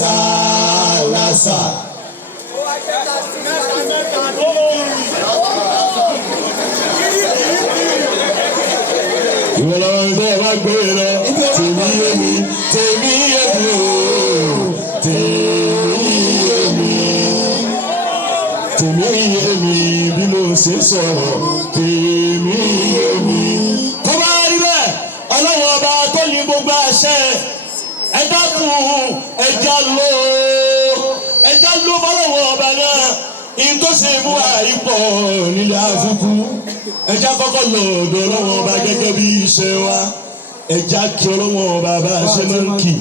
Salasa. Ìwọ̀lọ́wọ́ ń bẹ́ẹ̀ wá gbé lọ. Tèmi yémi o. Tèmi yémi bí mo ṣe sọ̀rọ̀. Tèmi yémi. Tó bá rí bẹ́ẹ̀, Ọlọ́run ọba tó ní gbogbo àṣẹ. Ẹ dákun ẹja ló bọ́lọ́wọ́ ọba náà. Ìtòsí mú àìpọ̀ nílẹ̀ àfikún. Ẹja kọ́kọ́ lọ ọ̀dọ̀ Ọlọ́run ọba gẹ́gẹ́ bí iṣẹ́ wa. Ẹja kí Ọlọ́run ọba bá ṣe máa ń kì.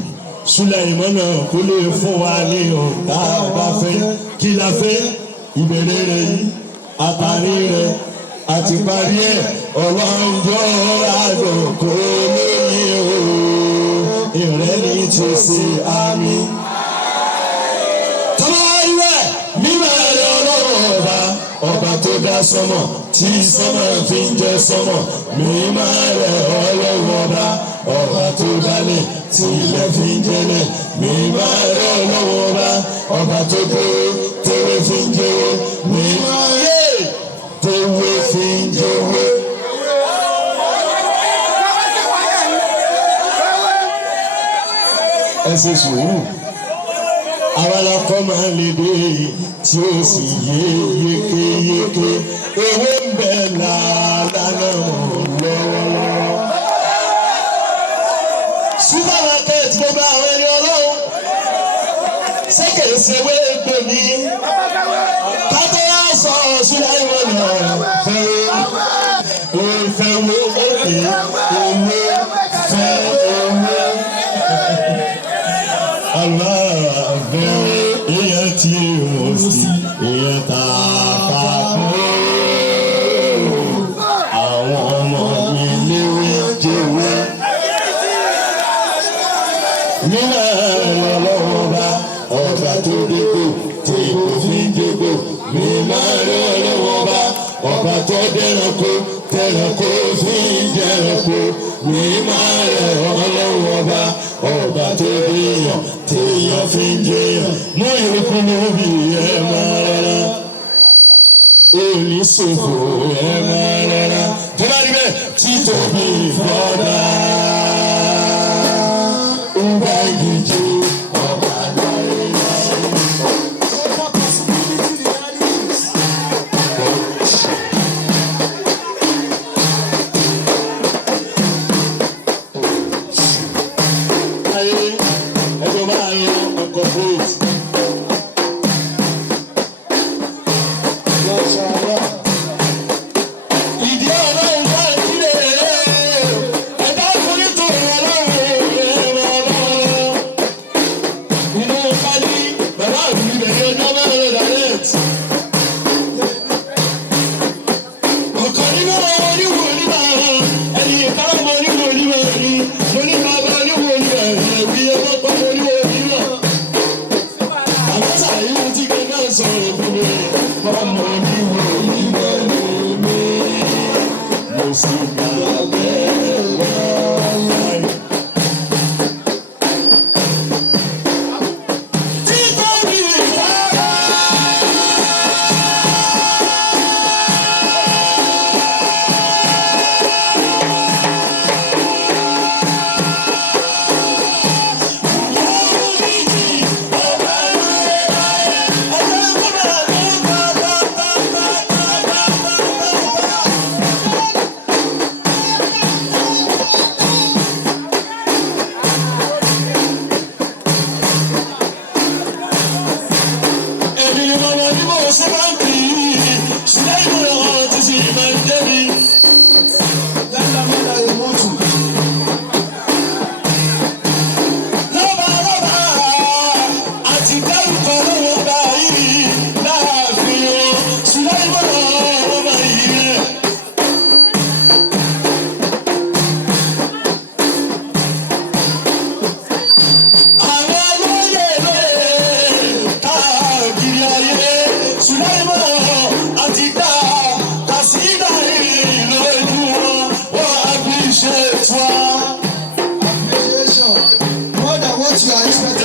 Sùlàìmọ́nà kó lè fún wa ní ọ̀tá bá fẹ́. Kí la fẹ́? Ìbẹ̀rẹ̀ rẹ̀ yìí, àtàrí rẹ̀, àti parí ẹ̀. Ọlọ́njọ́ àdó kò lóyún o. Ìrẹ́ni ti ṣe àmì. Ọba tó dá sọ́mọ̀ tí sọ́mọ̀ fi ń jẹ sọ́mọ̀ mímọ́ rẹ̀ Ọlọ́run ọba. Ọba tó dálẹ̀ tí ilẹ̀ fi ń jẹlẹ̀ mímọ́ rẹ̀ Ọlọ́run ọba. Ọba tó gbówó tewé fi ń jẹwó mímọ́ rẹ̀ tewé fi ń jẹwó. Ẹ ṣe sùúrù. Àwa la kọ́ máa lè dé tí ó sì yé yékéyéké. Ewé ń bẹ lálẹ́ lọ́wọ́. Supermarket gbogbo àwọn ẹni Ọlọ́run. Ṣé kìí ṣe ewé gbò ní? Kátó yá sọ sílẹ̀ ìwọ̀n náà. Fẹ́ wo òkè owó fẹ́ owó. Èèyàn tí mo sì èèyàn tá a bá kú. Àwọn ọmọ mi léwé jẹ́wé. Nílẹ̀ Ọlọ́run ọba ọba tó dégbò tí kò fi ń dégbò. Nílẹ̀ Ọlọ́run ọba ọba tó dẹ́ranko tẹ̀ranko fi ń jẹranko. Nílẹ̀ Ọlọ́run ọba ọba tó déyàn téèyàn fi ń jẹyàn. Mú ìrúkú níbi ẹ̀ máa rárá. Oníṣòfò ẹ̀ máa rárá. Tó bá rí bẹ́ẹ̀ títóbi ìfọ́dà. Ó bá ìdíje ọba lórí ìṣẹ́. More than what you are expecting.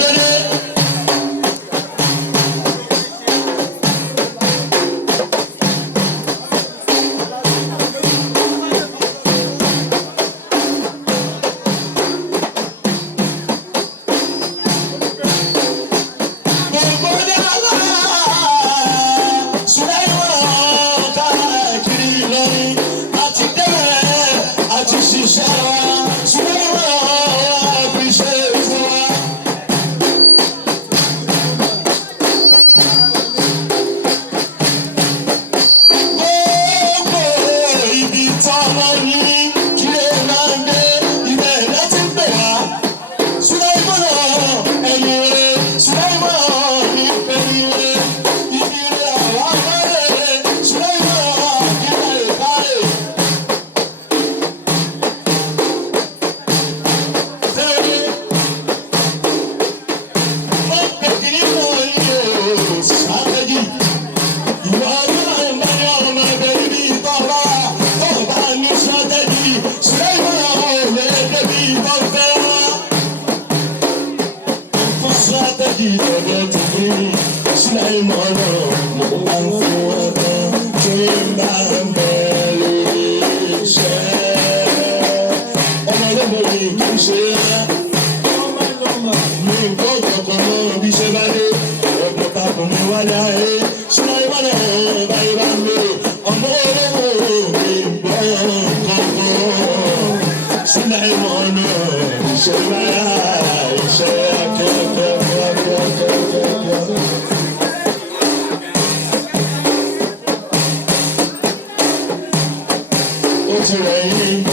ìmọ̀nà mo máa ń fún ọkàn tí ń bá ń bẹ̀ lórí iṣẹ́. Ọmọ olóògbé mi kì í ṣe é. Mi gbọ́ kankan náà bí ṣe bá dé. Ọ̀dọ̀ papọ̀ mi wálé ayé. Ṣùgbọ́n ìbáná báyìí bá ń lò. Ọmọ olóògbé mi gbọ́ kankan. Sílẹ̀ ìmọ̀nà ìṣe báyà ìṣe kẹ́kẹ́. Ó ti rẹ̀ yín.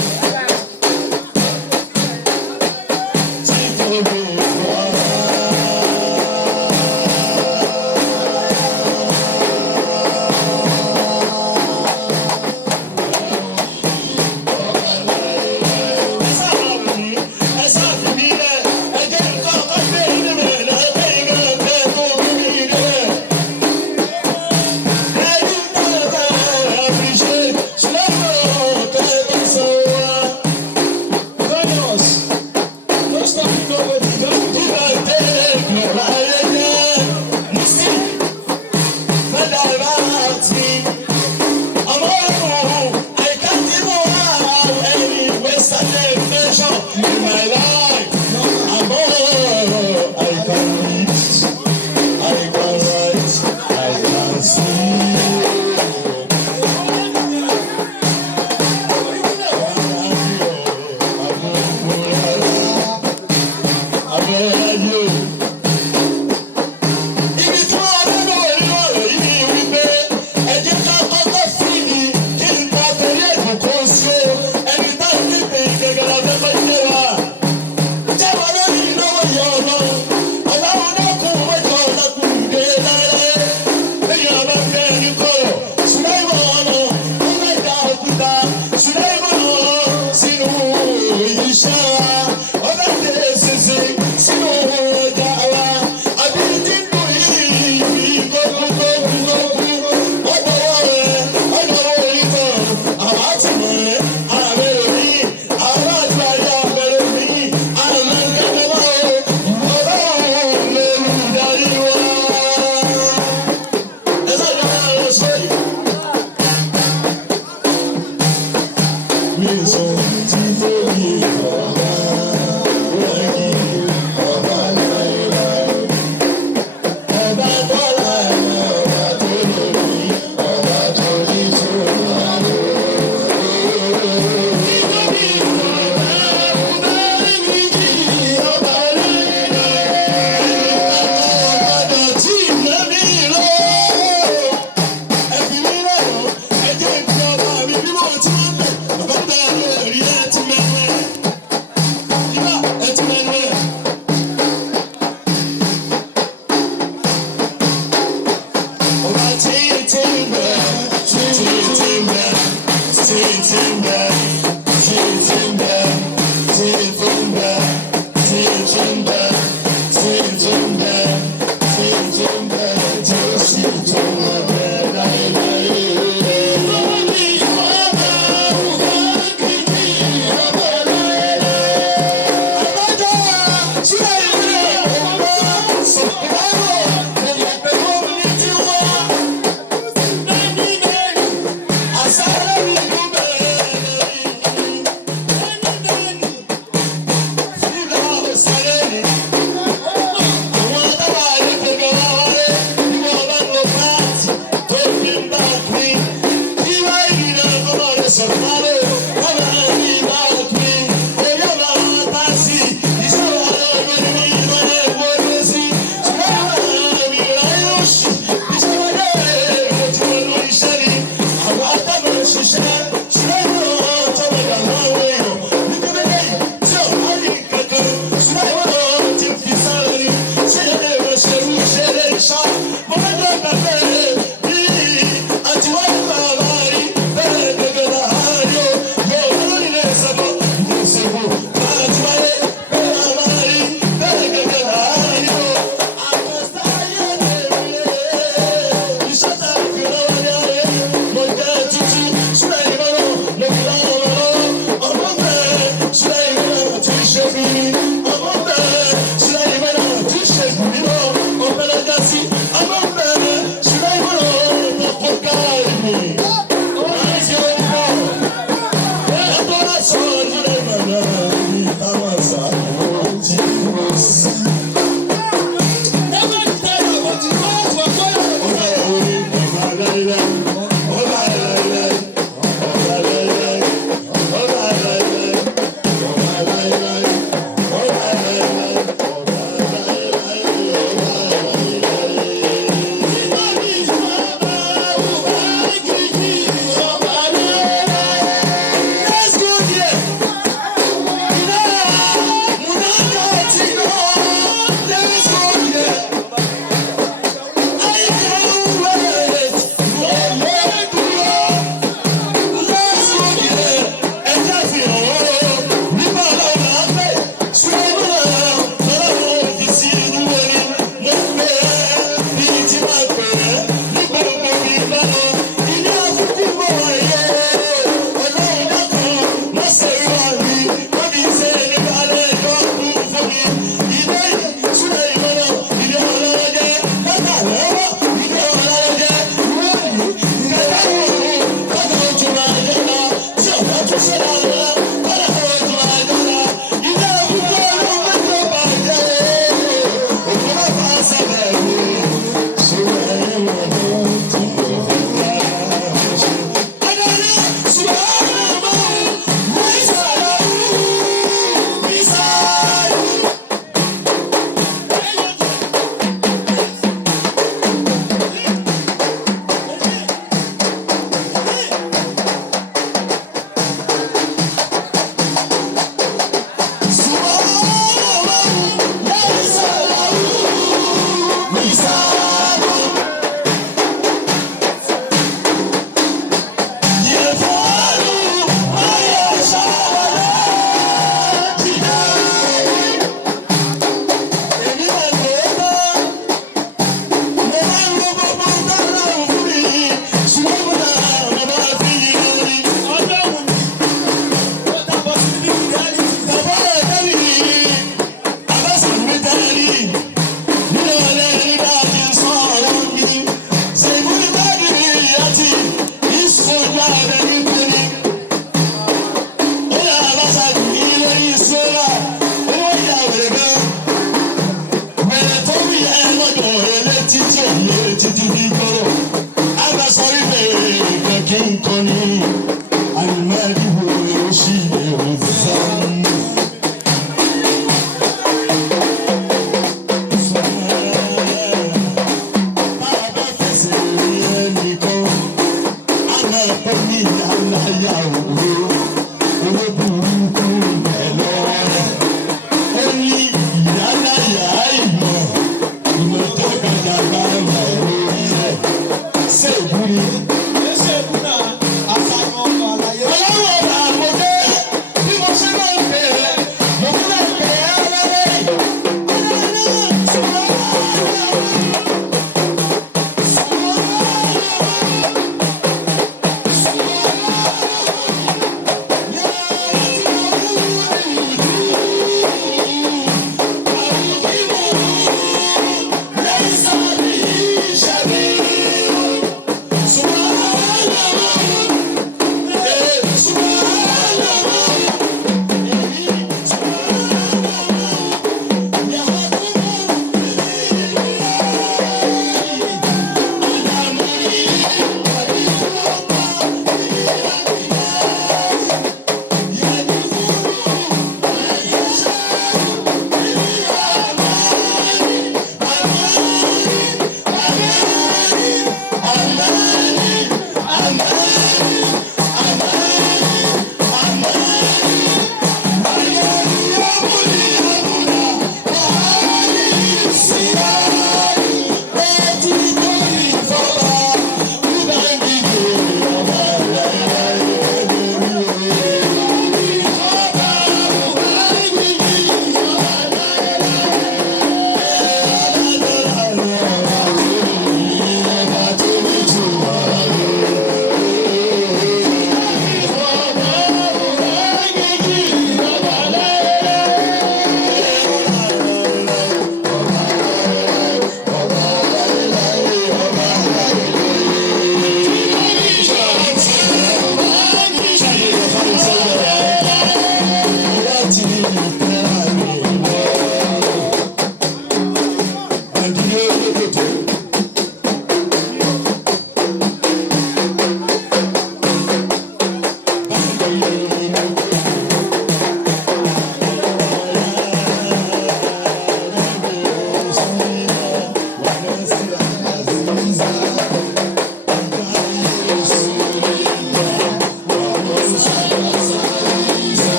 I'm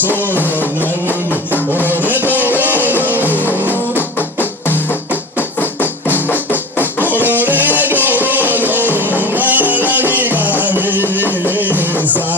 sọ̀rọ̀ láwọn ni ọ̀rẹ́ lọ́wọ́ lọ́wọ́. Ọ̀rọ̀ rẹ̀ lọ́wọ́ lọ́wọ́ máa láyé àmì sá.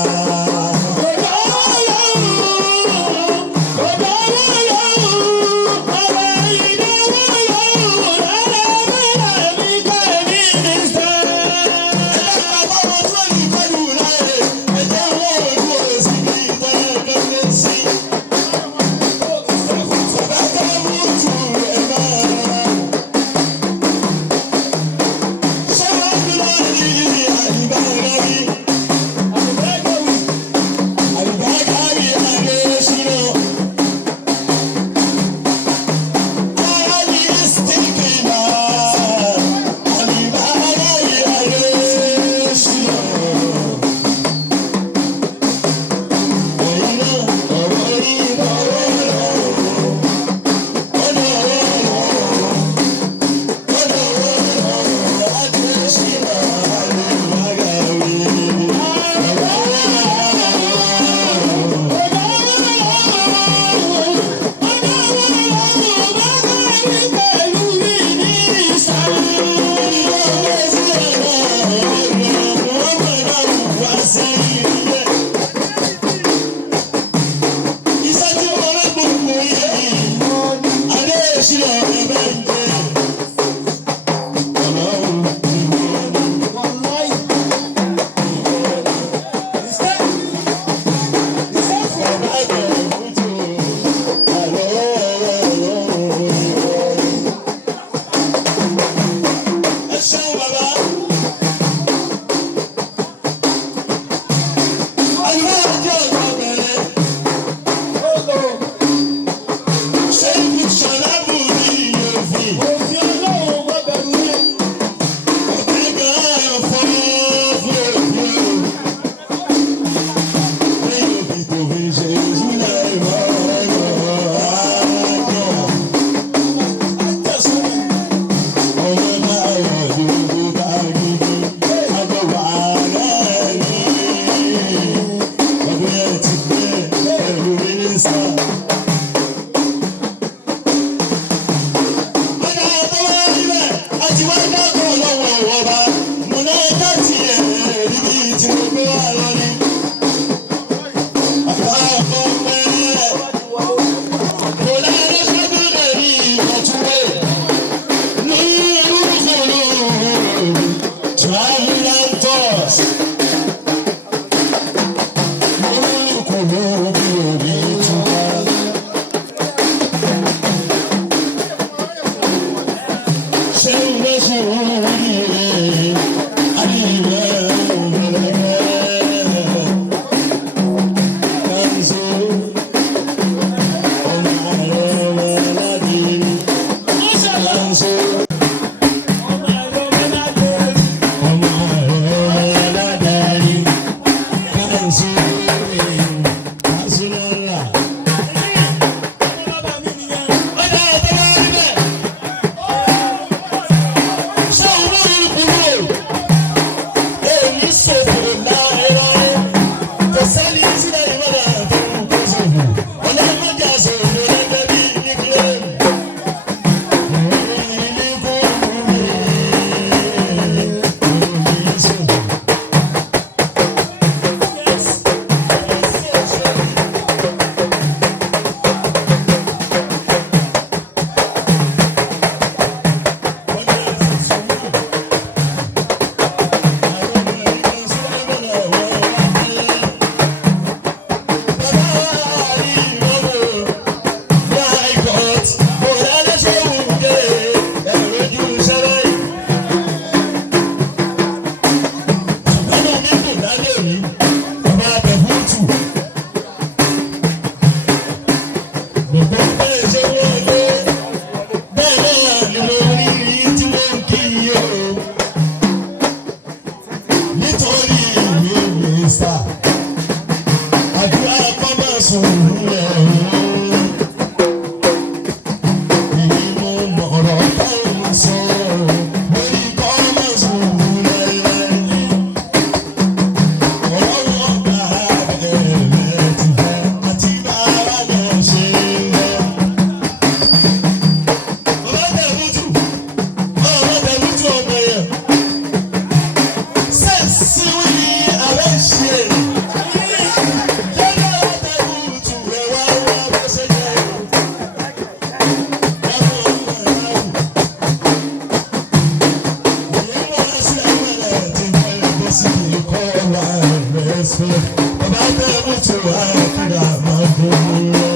bàbá tẹ́ mú ti wá kúrò àmọ́ fún mi.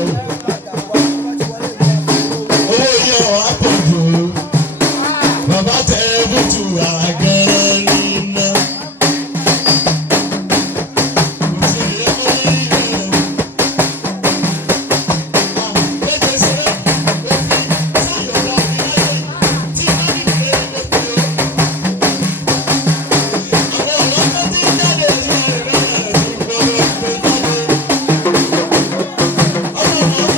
Owó yọ àpọ̀jù bàbá tẹ́ mú ti wá gẹ́rẹ́ nínú. Oh,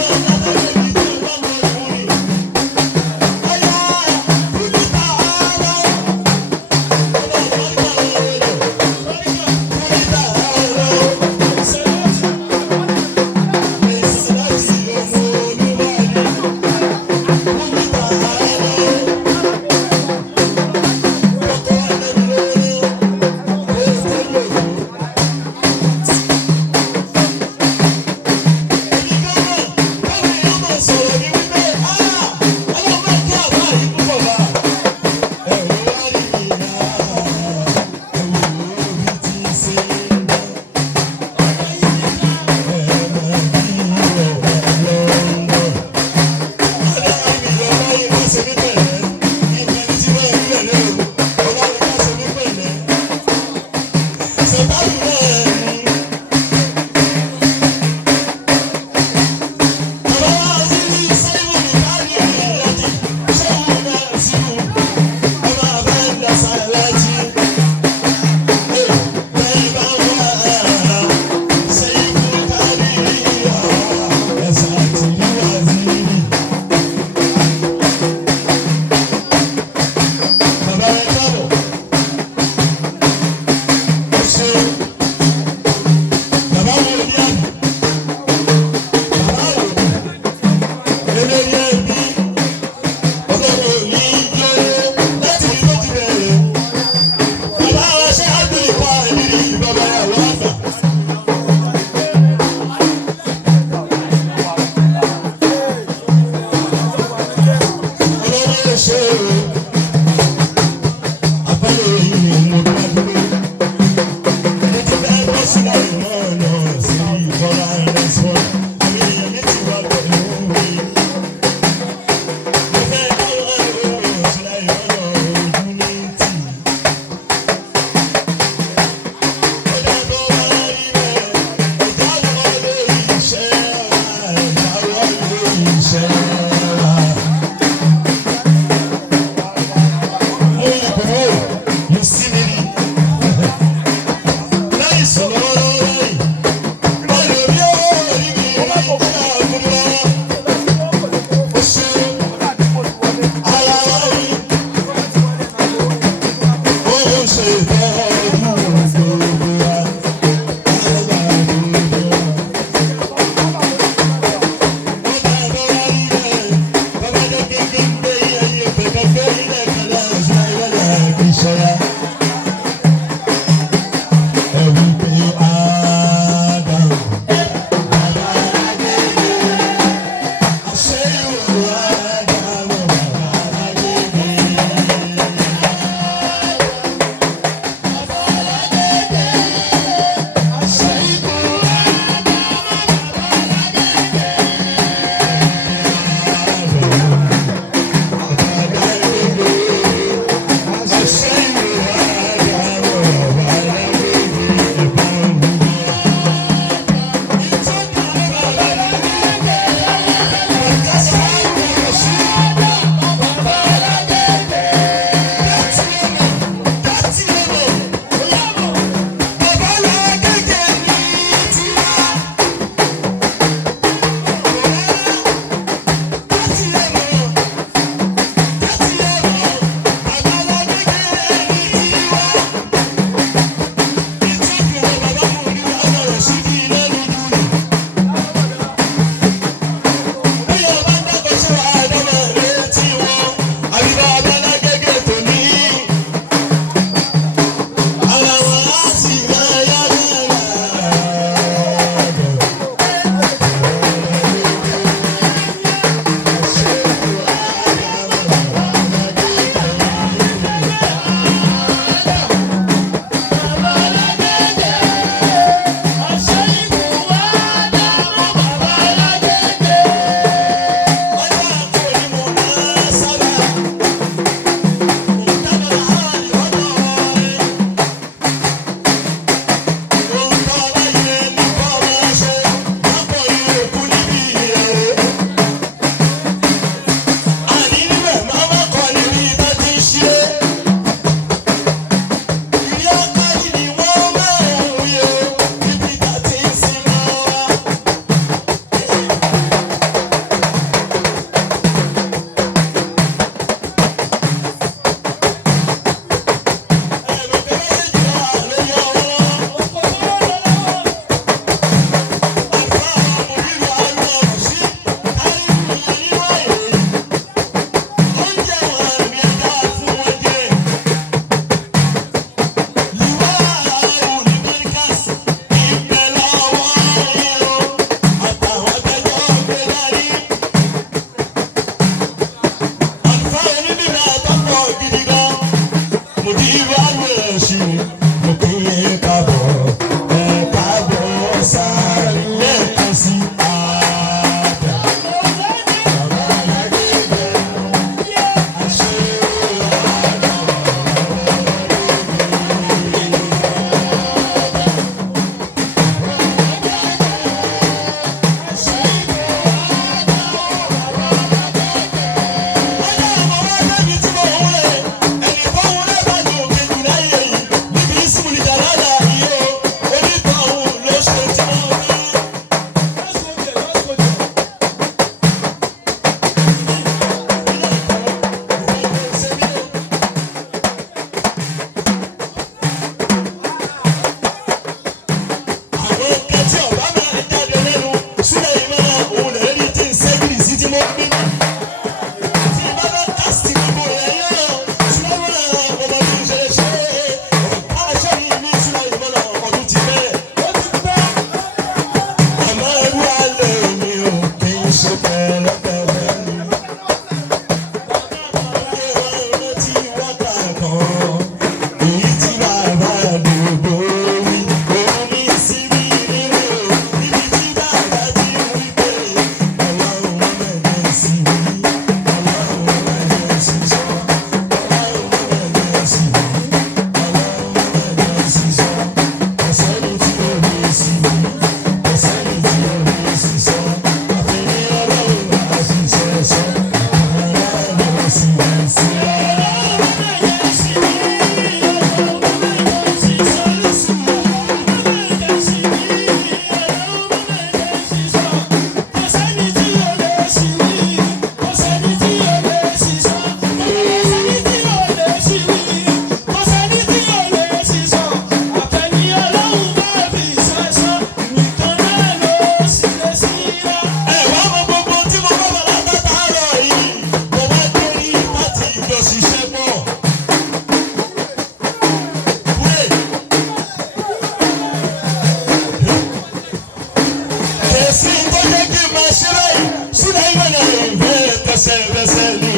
lẹ́sẹ̀lẹ́sẹ̀ ni.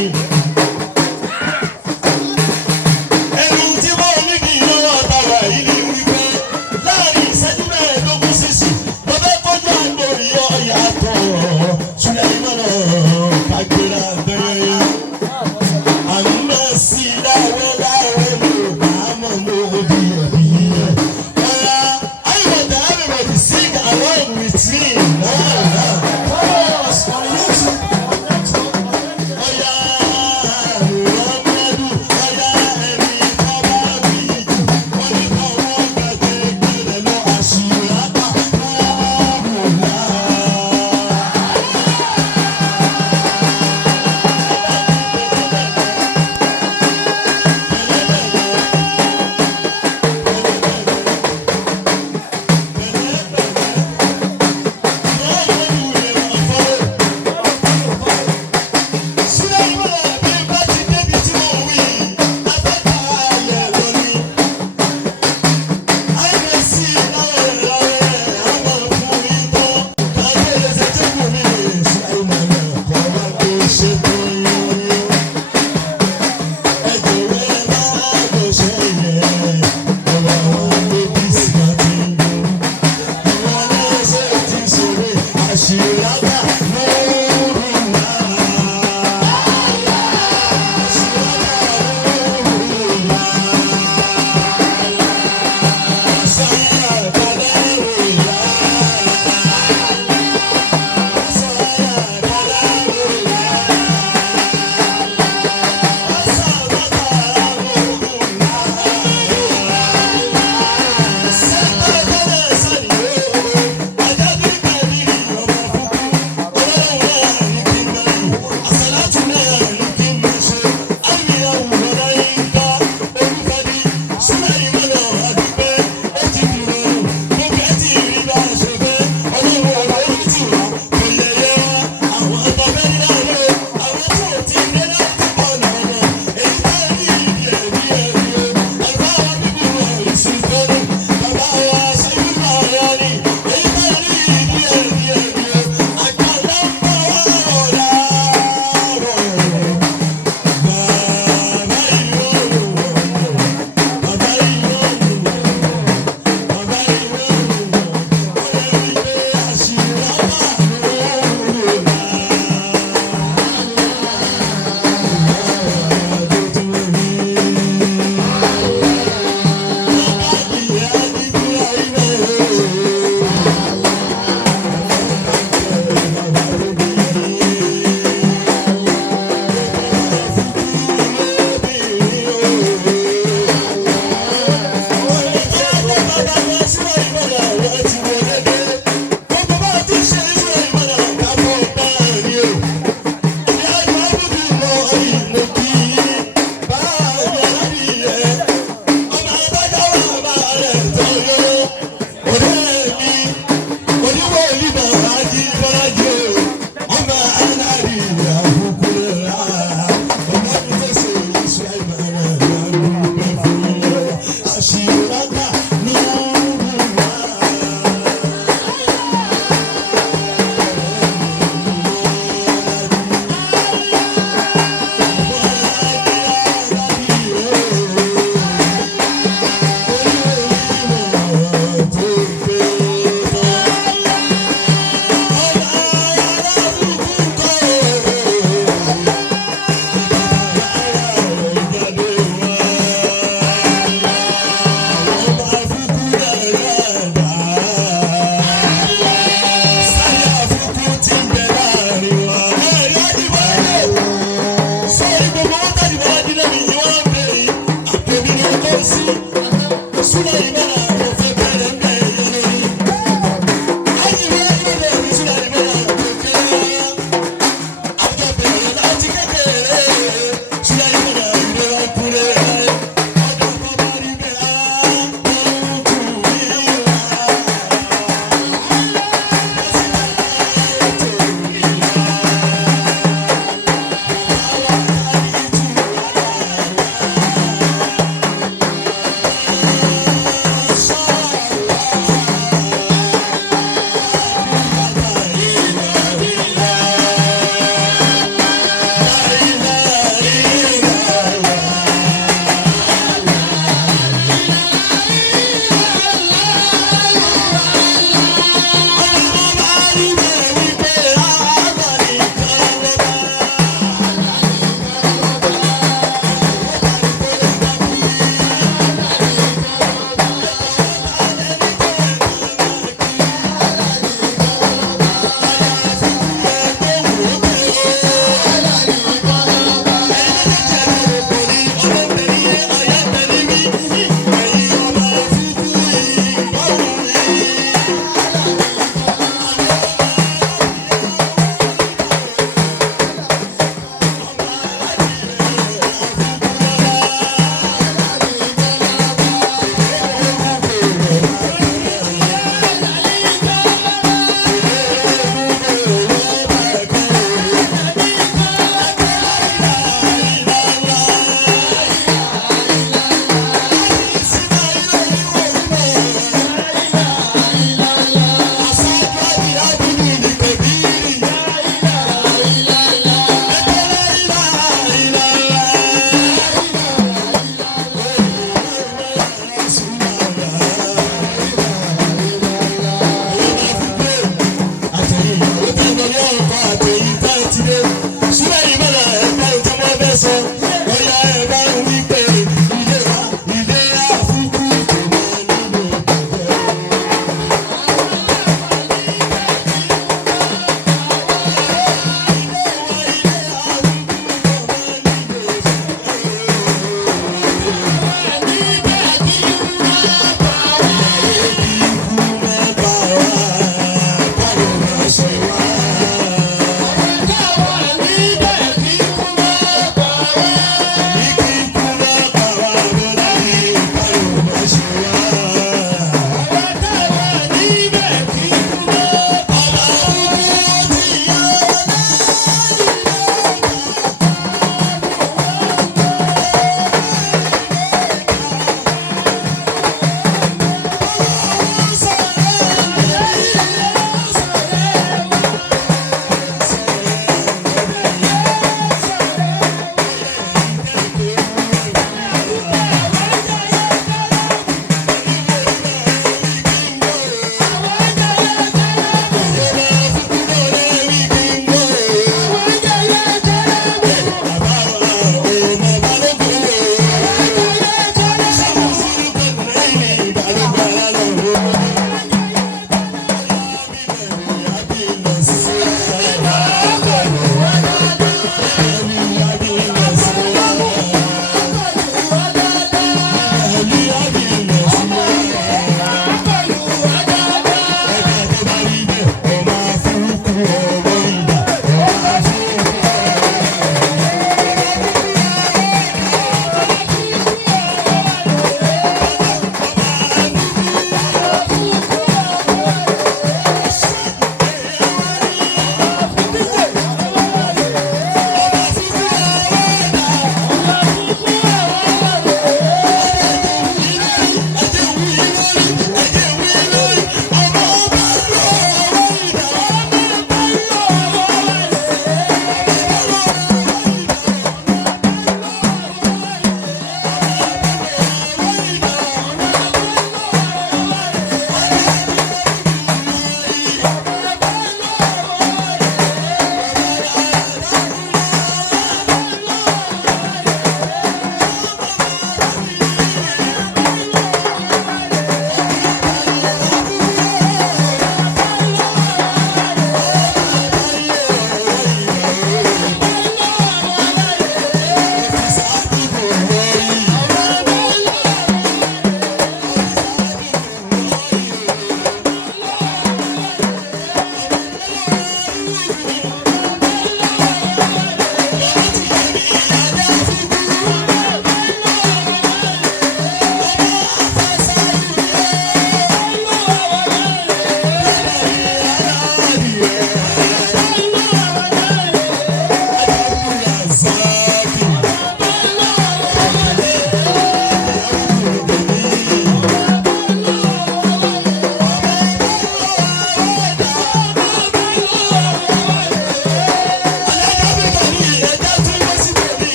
ẹnu tí mo ní kí lọ́wọ́ tàwa yìí ni wípé láàrin ìṣẹ́jú mẹ́ẹ̀ẹ́dógún sísì mo fẹ́ kọjú àgbòrí ọ̀yà tó Sùlẹ́mánà kàgbéra bẹ́ẹ̀. àmọ́ sí láwẹ́ láwẹ́ ló bá mọ̀ mọ́ bí ẹ̀bí ẹ̀. ọ̀yà I want everybody sing along with me.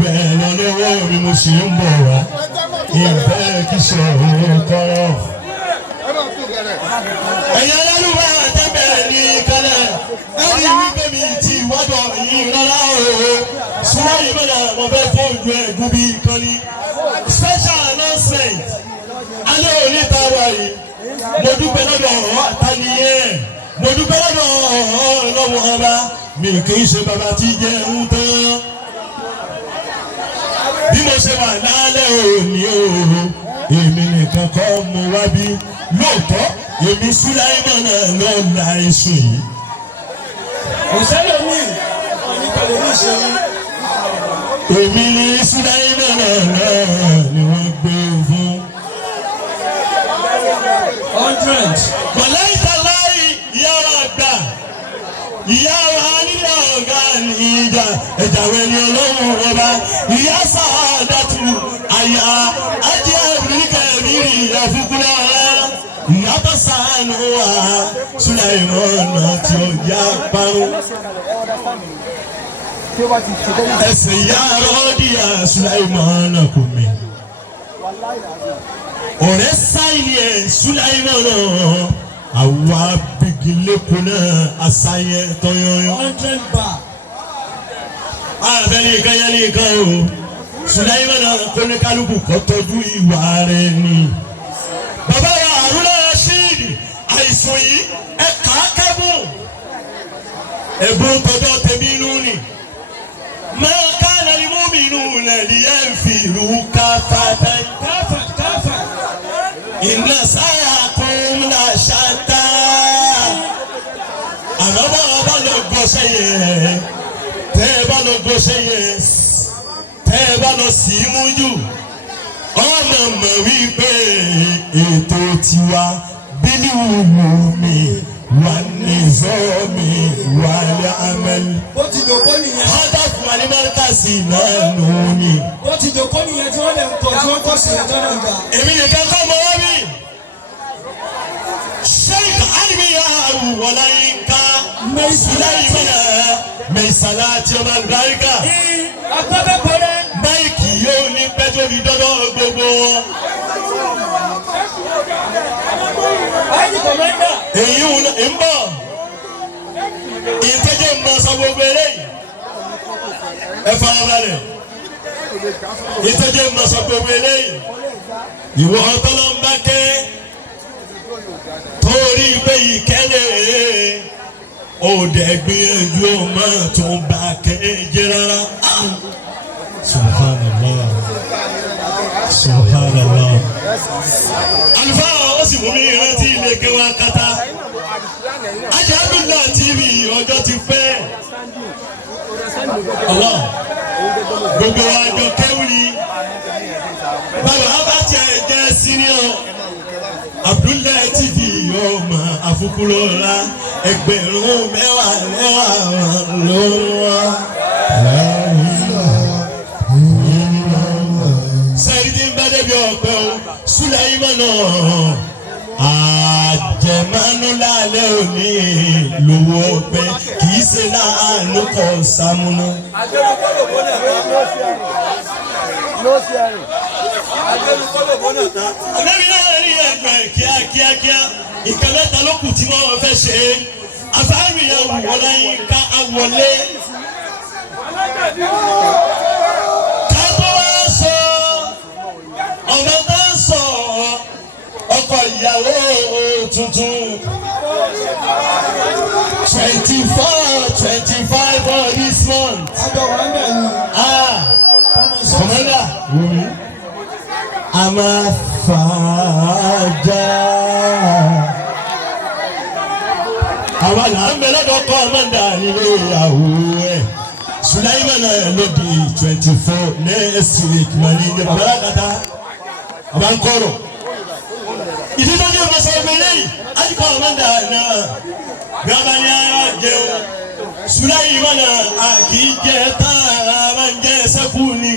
bẹ̀rẹ̀ lọ́wọ́ mi mo ṣì ń bọ̀ wá ìfẹ́ kí ṣòro kọ́rọ̀. ẹ̀yin alálùbá àtẹ́bẹ̀rẹ̀ ní kálẹ̀ ẹ̀rí wípé mi ti wádọ̀ yìí rárá o. súnmọ́ yìí mọ̀nà mo fẹ́ fún ojú ẹ̀gún bí kan ní. special announcement alẹ́ òní ta wà yìí mo dúpẹ́ lọ́dọ̀ àtàníyẹ́ mo dúpẹ́ lọ́dọ̀ ọlọ́wọ́ ọba mi kì í ṣe bàbá tí jẹun tán. bí mo ṣe wà lálẹ́ òní o èmi nìkan kọ́ mo wá bí lóòótọ́ èmi Sùláìmánà lọ́la èso yìí. òṣèlú mi òní pẹ̀lú mi ṣe ní. èmi ní Sùláìmánà náà ni wọ́n gbé fún. 100. wàlá ìtàláì ìyá wa gbà ìyá wa nílẹ̀ ọ̀gá ní ìjà ẹ̀jà wẹ̀lì ọlọ́run ọba ìyá Sàádàtù àyà ajé àbúríkà ẹ̀mírì ìyá fúkúrẹ́ ọ̀rẹ́ ìyá tó sànù wá Sùláìmánà tí ó yá parun. ẹsẹ̀ ìyá rọ́ọ̀dìyà Sùláìmánà kò mí. ọ̀rẹ́ sáyẹn ẹ̀ Sùláìmánà àwọn abigilẹ́kùn náà àṣàyẹ tọ́yọ́yọ́. 100 bar. àbẹ̀lẹ̀ ìkànnì nìkan o Sùláìmánà kọ́níkálukú kọ́ tọ́jú ìwà rẹ̀ ni. bàbá wa Haruna Rasheed àìsàn yìí ẹ̀ kàákẹ́bùn ẹ̀bùn tọ́jọ́ tẹ̀mí inú ni. ma kana lil mu'minuna liyanfiru kaffatan. inna sa'yakum la shatta. àmọ́ bá lọ gbọ́sẹ̀ yẹn tẹ́ ẹ bá lọ gbọ́sẹ̀ yẹn tẹ́ ẹ bá lọ sí í mú jù ọmọ mọ̀ wípé ètò tiwa bílí wùwù mi wà ní zọ́ọ̀mì wà ní amẹ́lì. ó ti dòkó nìyẹn. hádàfù alimárikàsì náà nù ní. ó ti dòkó nìyẹn tí wọ́n lè ń tọ́ tí wọ́n tọ́ sí ẹjọ́ náà gbà. èmi nìkan kọ́ mọ wá bí. sheikh alimiyahu wọláyínká Sùláìmánà mẹ́sàlá tí ọmọ àlùbáríkà. agbábẹ́ bọ̀rẹ́. máìkì yóò ní pẹ́jọ́ ní dọ́dọ́ gbogbo wọn. ayé kọ̀mẹ́ndà. èyí ń bọ̀ ìtẹ́jẹ́ mọ sọ gbogbo eléyìí ẹ farabalẹ̀ ìtẹ́jẹ́ mọ sọ gbogbo eléyìí ìwọ ọtọ́lọ́mbà kẹ́ torí pé ìkẹ́lẹ̀ òde gbìyànjú ọmọ tó ń bá kẹ́jẹ́ rárá. Subhanallah Subhanallah. àlùfáà ó sì mú mi rántí ilé kẹwàá kátá. Ajá Abdullah TV ọjọ́ ti pẹ́. Allah gbogbo àjọ kẹ́wìrì bàbá bá tiẹ̀ jẹ́ senior Abdullah TV ọmọ àfukúrọ́lá ẹgbẹ̀rún mẹ́wàá ló wá. sẹ́yìn tí ń bá débi ọ̀pẹ o Sùláìmánà àjẹmánu lálẹ́ òní lówó ọpẹ kìí ṣe láàánú kọ sàmúnú. Àgbẹ̀bí náà rí ẹgbẹ́ kíákíákíá ìkàlẹ́ta ló kù tí wọ́n fẹ́ ṣe é. Àfáàrí ìyàwó Ọláyínká àwọlé. Ká tó wá sọ ọ̀nà tó ń sọ ọkọ ìyàwó tuntun 24-25 for this month. àjọ wà ń bẹ̀ ni. Kọ̀mọ́dà wùmí. A máa fàájà. Àwa là ń bẹ lọ́dọ̀ kọ́mọ́dà nílé ìyàwó ẹ̀. Sùláìmánà ló di 24 next week màlí ní bàbá àgàtà. Bàbá ń kọ́rọ̀. Ìdíjọ́ ní ọmọ sọ ìgbélé yìí, àyíká ọmọdé náà, gbàgbà ní ara jẹun. Sùláìmánà àkìjẹ tààrà máa ń jẹ sẹ́kù ni.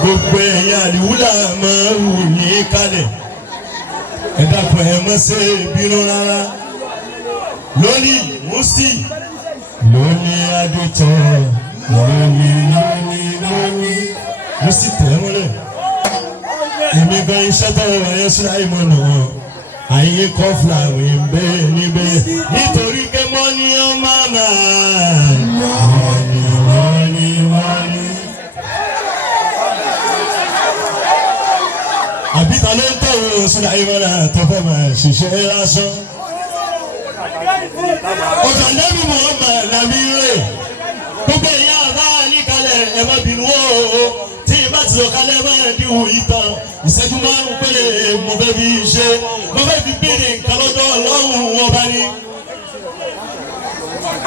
Gbogbo ẹ̀yà àdìwúlà máa wù ní kalẹ̀. Ẹ dàpọ̀ ẹ mọ́ sí ìbínú rárá. Lónìí Mùsí, lónìí Adútọ̀, lónìí wáyé Sùláìmánù àyè kọ́fìlà wí bẹ́ẹ̀ níbẹ̀ nítorí pé mọ́ni ọmọ máa mọ́ni. àbí ta ló ń tẹ̀wé Sùláìmánù tó fẹ́ máa ṣiṣẹ́ lásán. ọ̀gá nẹ́bí Muhammad nàbí rẹ̀ gbogbo ìyá àbá níkalẹ̀ ẹ̀ má bínú o tí ìbá ti sọ̀kalẹ̀ máa di wù yí tán ìṣẹ́jú márùn-ún péré mo fẹ́ fi ṣe mo fẹ́ fi béèrè nǹkan lọ́dọ̀ Ọlọ́run wọn bá ní.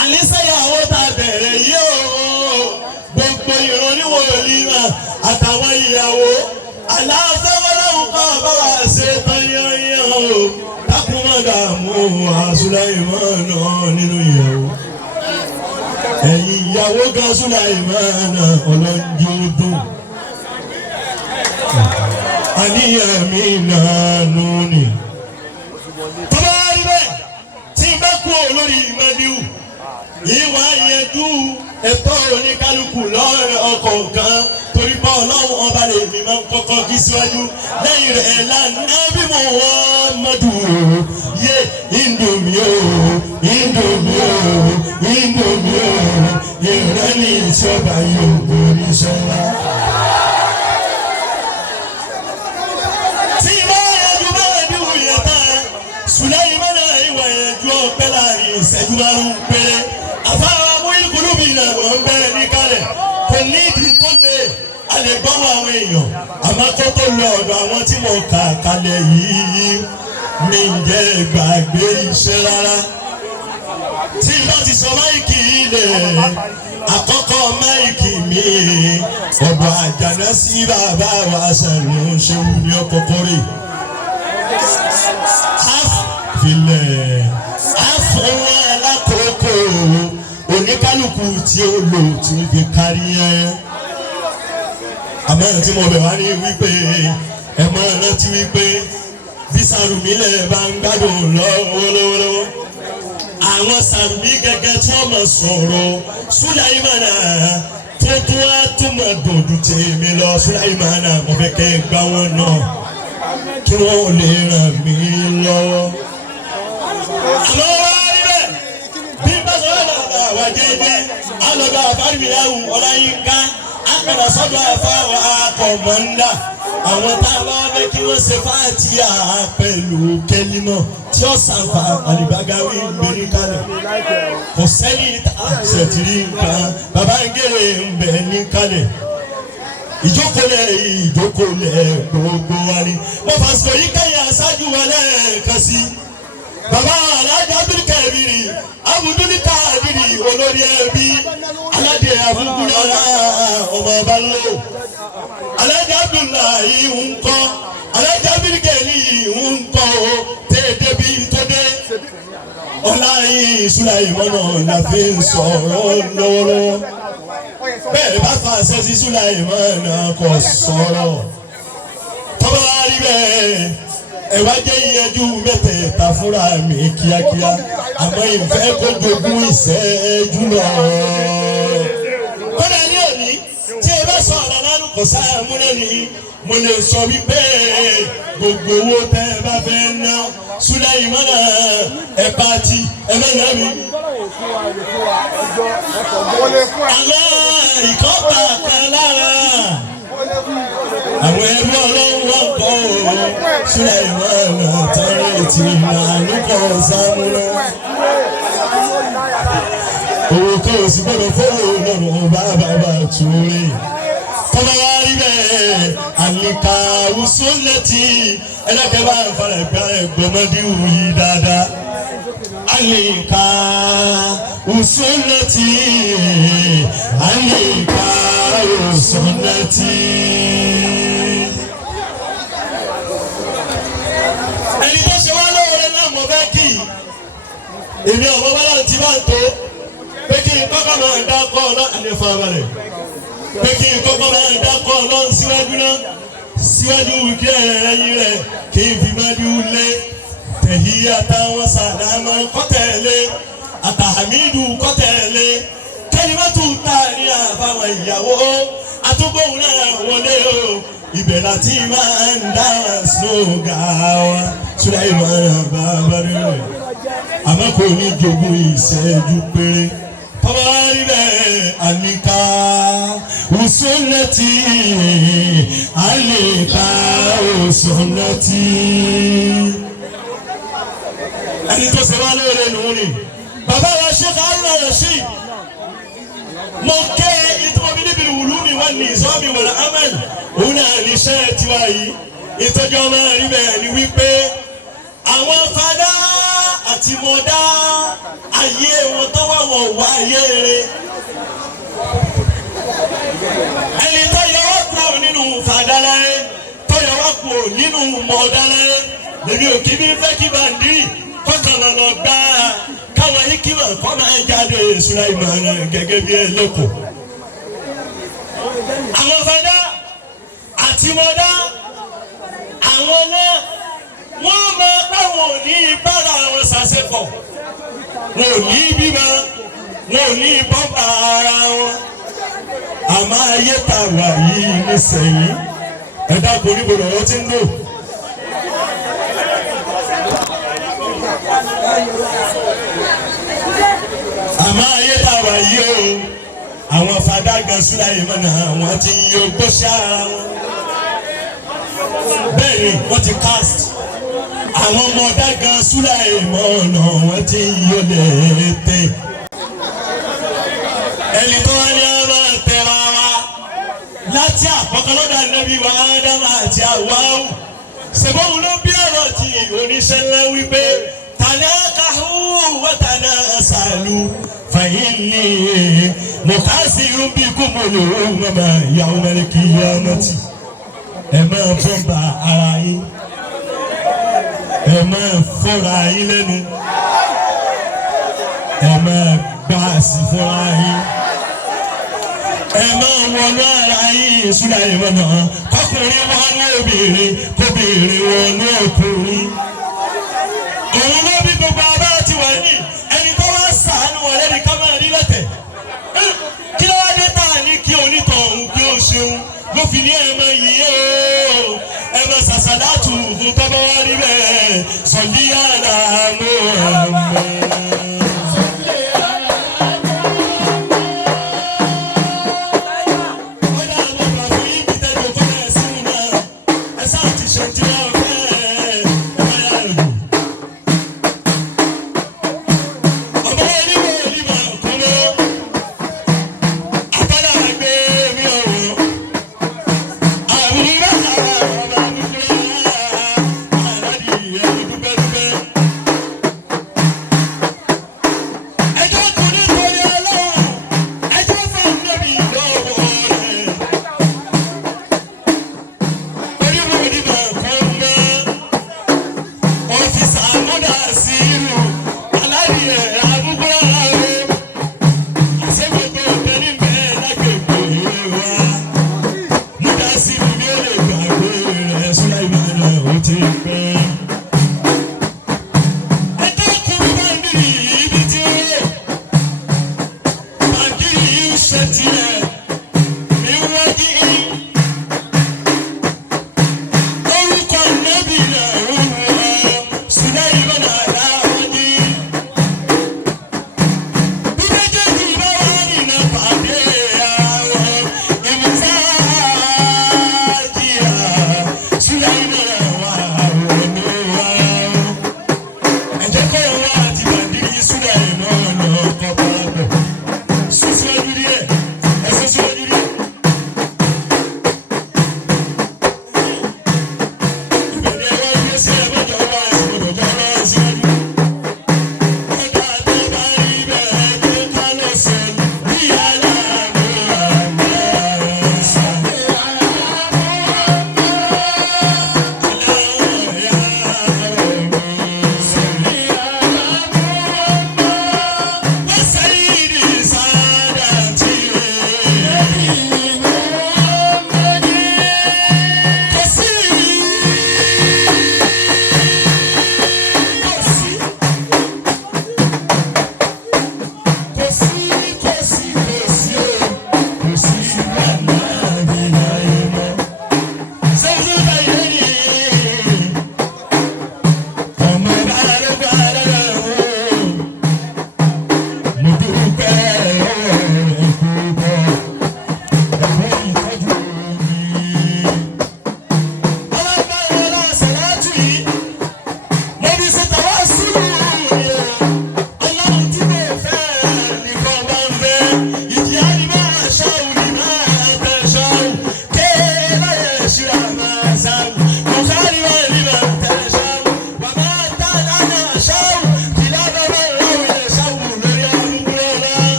àníṣẹ́yàwó ta bẹ̀rẹ̀ yìí o gbogbo ìran níwò ìlímà àtàwọn ìyàwó aláfẹ́wọ́lọ́hùn kọ́ bá wà ṣe tán yányán o dákun má dààmú Sùláìmánù nínú ìyàwó. ẹ̀yin ìyàwó gan Sùláìmánù ọlọ́njọ́ dùn. àníyàn mi nànú ni. tọ́lá rí bẹ́ẹ̀ tí n bá kú olórí mẹ́díù ìwà ìyẹ̀dú ẹ̀tọ́ oníkálukú lọ́rẹ̀ ọkọ̀ kan torí bá Ọlọ́run ọba lè mi máa ń kọ́kọ́ kí síwájú lẹ́yìn rẹ̀ lánàá bí mo wọ́n mọ́dù yé Indomie o Indomie o Indomie o ìrẹ́lì ìṣọba yóò borí sọ́wọ́. Sùláìmánù ìwà ẹ̀jú ọ̀pẹ́ láàrin ìṣẹ́jú márùn-ún péré. Àfáà mú ìkúlù mi náà wọ́n bẹ́ẹ̀ ní kalẹ̀. Kò ní ìdí tó lé alẹ́ gbọ́mọ àwọn èèyàn. Àmọ́ tó tó lọ ọ̀dọ̀ àwọn tí mo kà kalẹ̀ yìí mi ń jẹ́ gbàgbé iṣẹ́ rárá. Tí n bá ti sọ máìkì ilẹ̀ àkọ́kọ́ máìkì mi ọ̀dọ̀ Àjànà sí bàbá wa sànù ṣéwù ní ọkọ̀kọ́ rè. Filẹ̀ àfọwọ́ alákòókò oníkálukú tí ó lò tí ó fi kárí ẹ̀. àmọ́ tí mo bẹ̀ wá ní wípé ẹ máa rántí wípé bí Sàrùmí lẹ̀ bá ń gbádùn lọ́wọ́lọ́wọ́ àwọn Sàrùmí gẹ́gẹ́ tí wọ́n mọ̀ sọ̀rọ̀ Sùláìmánù tó tún á túmọ̀ dòdò tèmi lọ Sùláìmánù mo fẹ́ kẹ́ ẹ gbá wọn náà kí wọ́n lè ràn mí lọ́wọ́. àmọ́ wá rí bẹ́ẹ̀ bí n bá sọ̀rọ̀ bàbá wa jẹ́jẹ́ alọ́gbà àbáríyáwó Ọláyínká àpẹẹrẹ sọ́dọ̀ àfáwà kọ̀mọ́ndà àwọn tá a bá fẹ́ kí wọ́n ṣe fàtíà pẹ̀lú kẹ́límọ̀ tí ó sàǹfà àlìbágáwí ń gbé ní kalẹ̀ kò sẹ́ni àṣẹ̀tìrí nǹkan bàbá ń gèrè ń bẹ ní kalẹ̀. ìjókòólẹ̀ gbogbo wa ni wọ́n fàṣọ yìí kẹ́yìn aṣáájú wa lẹ́ẹ̀kan sí. bàbá Alhaji Abdulkabiri Abdulkadiri olórí ẹbí aládé àfúgbúrẹ́ra ọmọ ọba lò Alhaji Abdullahi ń kọ́ Alhaji Abdulkeli ń kọ́ o tẹ́ẹ̀dẹ́ bí tó dé Ọláyin Sùláìmánù la fi ń sọ̀rọ̀ lọ́wọ́lọ́wọ́. bẹ́ẹ̀ bá fàṣẹ sí Sùláìmánù kò sọ̀rọ̀ tọ́ba wá rí bẹ́ẹ̀ ẹ wá jẹ́ ìyẹjú mẹ́tẹ̀ẹ̀ta fúnra mi kíákíá àmọ́ ìfẹ́ kó jogún ìṣẹ́jú lọ. kódà ní òní tí ẹ bá sọ ọ̀rọ̀ lánàá kò sáà múlẹ̀ ní mo lè sọ wípé gbogbo owó tẹ́ ẹ bá fẹ́ ná Sùláìmánù ẹ bá ti ẹ mẹ́rin mi. àlọ́ ìkọ́ta kan lára àwọn ẹrú Ọlọ́run wọn kọ́ Sùláìmánù tọ́rọ̀ ètí ìlànà kan sámúlò. owó kò sí gbọ́dọ̀ fọwọ́ lọ́rùn bàbá túwé. tọ́lá wá rí bẹ́ẹ̀ àlìkà àwùsùnlẹ̀tì ẹlẹ́kẹ̀ bá ń falẹ̀ gbẹ́rẹ́ gbọmọdé wùyí dáadáa. àlìkà àwùsùnlẹ̀tì àlìkà àwùsùnlẹ̀tì. ẹni tó ṣe wá lóore náà mo fẹ́ kí èmi ọ̀mọ́ bá láti bá ń tó pé kí n kọ́kọ́ máa dákọ́ ọlọ́run àlefa balẹ̀ pé kí n kọ́kọ́ máa dákọ́ ọlọ́run síwájú náà síwájú wíkẹ́ ẹ̀yìn rẹ̀ kí n fi máa dúró lé tẹ̀híyà táwọn sàdámà kọ́tẹ̀lé àtàhàmídù kọ́tẹ̀lé kẹ́límọ́tù tá a ní àbáwọn ìyàwó àtúgbòhùn náà wọlé o ibẹ̀ láti máa ń dá sóga wa Sulaiman bàbá rẹ̀ àmọ́ kò ní jogún ìṣẹ́jú péré tọ́wọ́ rí bẹ́ẹ̀ àníkà usunnati àníkà usunnati. ẹni tó ṣe wá lóore nù ní bàbá wa Sheikh Haruna Rashid mo ké ìtumọ̀ mi níbi wùlúmi wà ní ìsọ́mi wal amal òun náà ní iṣẹ́ tiwa yìí ìtọ́jú ọmọ rí bẹ́ẹ̀ ni wípé àwọn fada àti mọ̀dá ayé wọn tó wà wọ̀ wá ayé rere ẹni tó yọ wá kúrò nínú fada láyé tó yọ wá kúrò nínú mọ̀dá láyé lèmi ò kí ní fẹ́ kí bàndírì kọ́kànlá lọ gbá káwọn yìí kí wọ́n kọ́ máa jáde Sulaiman gẹ́gẹ́ bí ẹlẹ́kọ̀ọ́. àwọn fada àti mọ̀dá àwọn náà wọ́n máa báwọn ò ní bára wọn ṣàṣepọ̀ wọn ò ní bímọ wọn ò ní bọ́mbà ara wọn àmọ́ ayé ta wà yìí nísẹ̀yìn ẹ̀dá kò ní bọ̀dọ̀ wọ́n ti ń lò. àmọ́ ayé tá a wà yìí o àwọn fada gan Sulaiman àwọn ti yọ gbóṣẹ́ ara wọn bẹ́ẹ̀ ni wọ́n ti cast àwọn ọmọdé gan Sulaiman wọ́n ti yọ lẹ́ẹ̀tẹ̀ ẹni tó wá ní ọmọ tẹ̀ra wa láti àkọ́kọ́ lọ́dọ̀ Ànábì wa Ádámù àti Háwà ṣèbọ̀n ló bí ọ̀rọ̀ tí oníṣẹ́ ńlá wípé tanakahu wa tanasalu fàyínní mọ̀kásírù bí kúmọ̀lù ọmọ yawmal qiyamati ẹ máa fọ́nba ara yín ẹ máa fọ́ra yín lẹ́nu ẹ máa gbáàsì fọ́ra yín ẹ máa wọnú ara yín Sulaiman kọkùnrin wọnú obìnrin kóbìnrin wọnú ọkùnrin òun ló bí gbogbo abá ti wà ní ẹni tó wá sàánú wọn lẹ́ni ká máa rí lọ́tẹ̀ kí ló wá dé tá a ní kí onítọ̀ òun kí ó ṣeun ló fi ní ẹ̀mọ yìí o ẹ̀mọ sàṣàlátù fún tọ́bọ̀ wá rí bẹ́ẹ̀ sọ̀díyàrá Muhammad.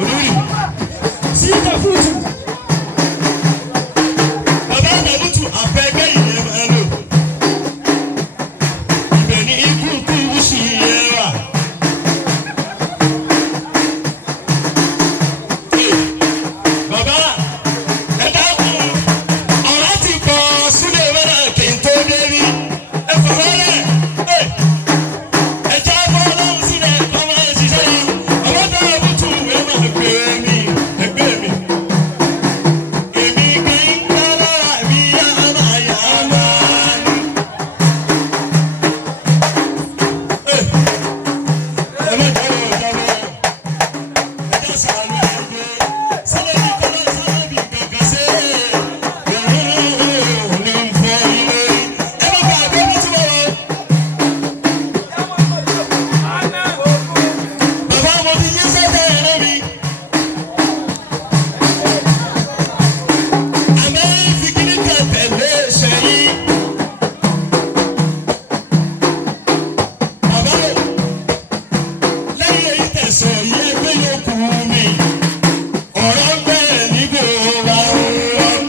olórí. Sí Dàfútù. Bàbá Dàfútù àfẹ́gbẹ́ yìí ẹ máa lò. Ibẹ̀ ni ikú kú wúṣì yẹn wà. Bàbá ẹ dákun ọ̀rọ̀ ti pọ̀ sílẹ̀ mẹ́ta kì í tó dé rí. Ẹ fọwọ́ rẹ̀ ẹ já bọ́ ọlọ́run sílẹ̀ ọmọ ẹ̀ ṣiṣẹ́ yìí. Bàbá Dàfútù ẹ máa gbé mi ẹgbẹ́ mi. Èmi kì í kára mi yára yára ni. Ẹ má jẹ́ wọ́n jábọ̀ ẹ já sàánú ẹgbẹ́ sábẹ́ ní kọ́lá sábẹ́ bí gàgà sí òun ní fọ́ ilé. Ẹ má bàa gbé mi tí mo wọ. Bàbá mo ti yí sẹ́sẹ̀ ẹ̀rọ mi. Àmọ́ ìfikiri kan tẹ̀lé sẹ́yìn. Bàbá o, lẹ́yìn èyí tẹ̀sán yẹ pé yóò kú mi. Ọ̀rọ̀ ń bẹ̀rẹ̀ nígbò wa wọ́n.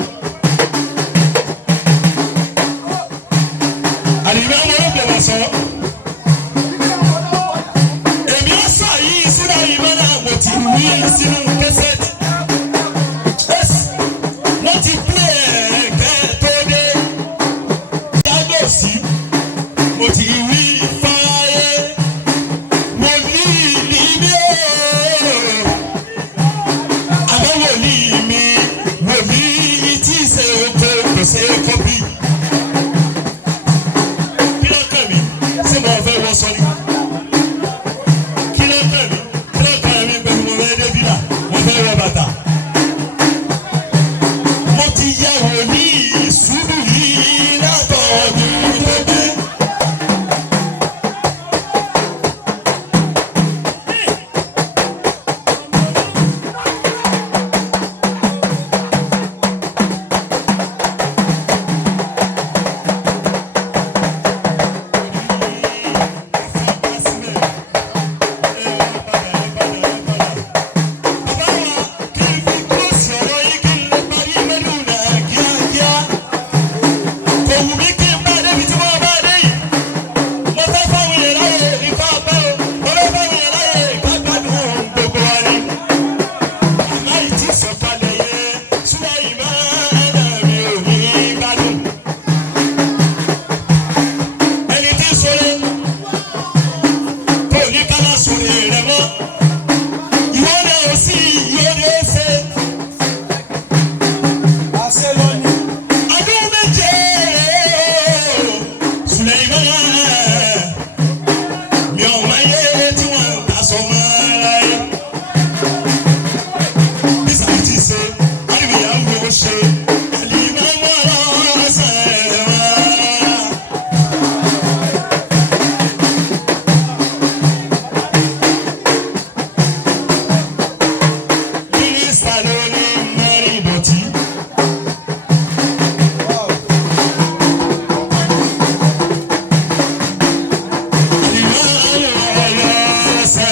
Àdìgbà mo ń bẹ̀rẹ̀ sọ. Èmi á sọ yìí sínú ìmọ̀ náà mo ti wí sínú kẹsẹ̀tì. Yes, wọ́n ti pílẹ̀ ẹ̀kẹ́ tó dé. Yàgò sí, mo ti wí fáyé. Wòlíì ni mí o. Àmọ́ wòlíì mi, wòlíì tí ì ṣe oko kò ṣe é kọ́bí. Kí ló kàn mí? Ṣé mo fẹ́ wọ sọ ni? Kí ló kàn mí? Kí ló kàn mí pẹ̀lú mo fẹ́ dé bílà? Mo fẹ́ wọ bàtà. Mo ti ya wòlíì sùúrù yìí látọ̀ọ́dún tó pẹ́. Yes.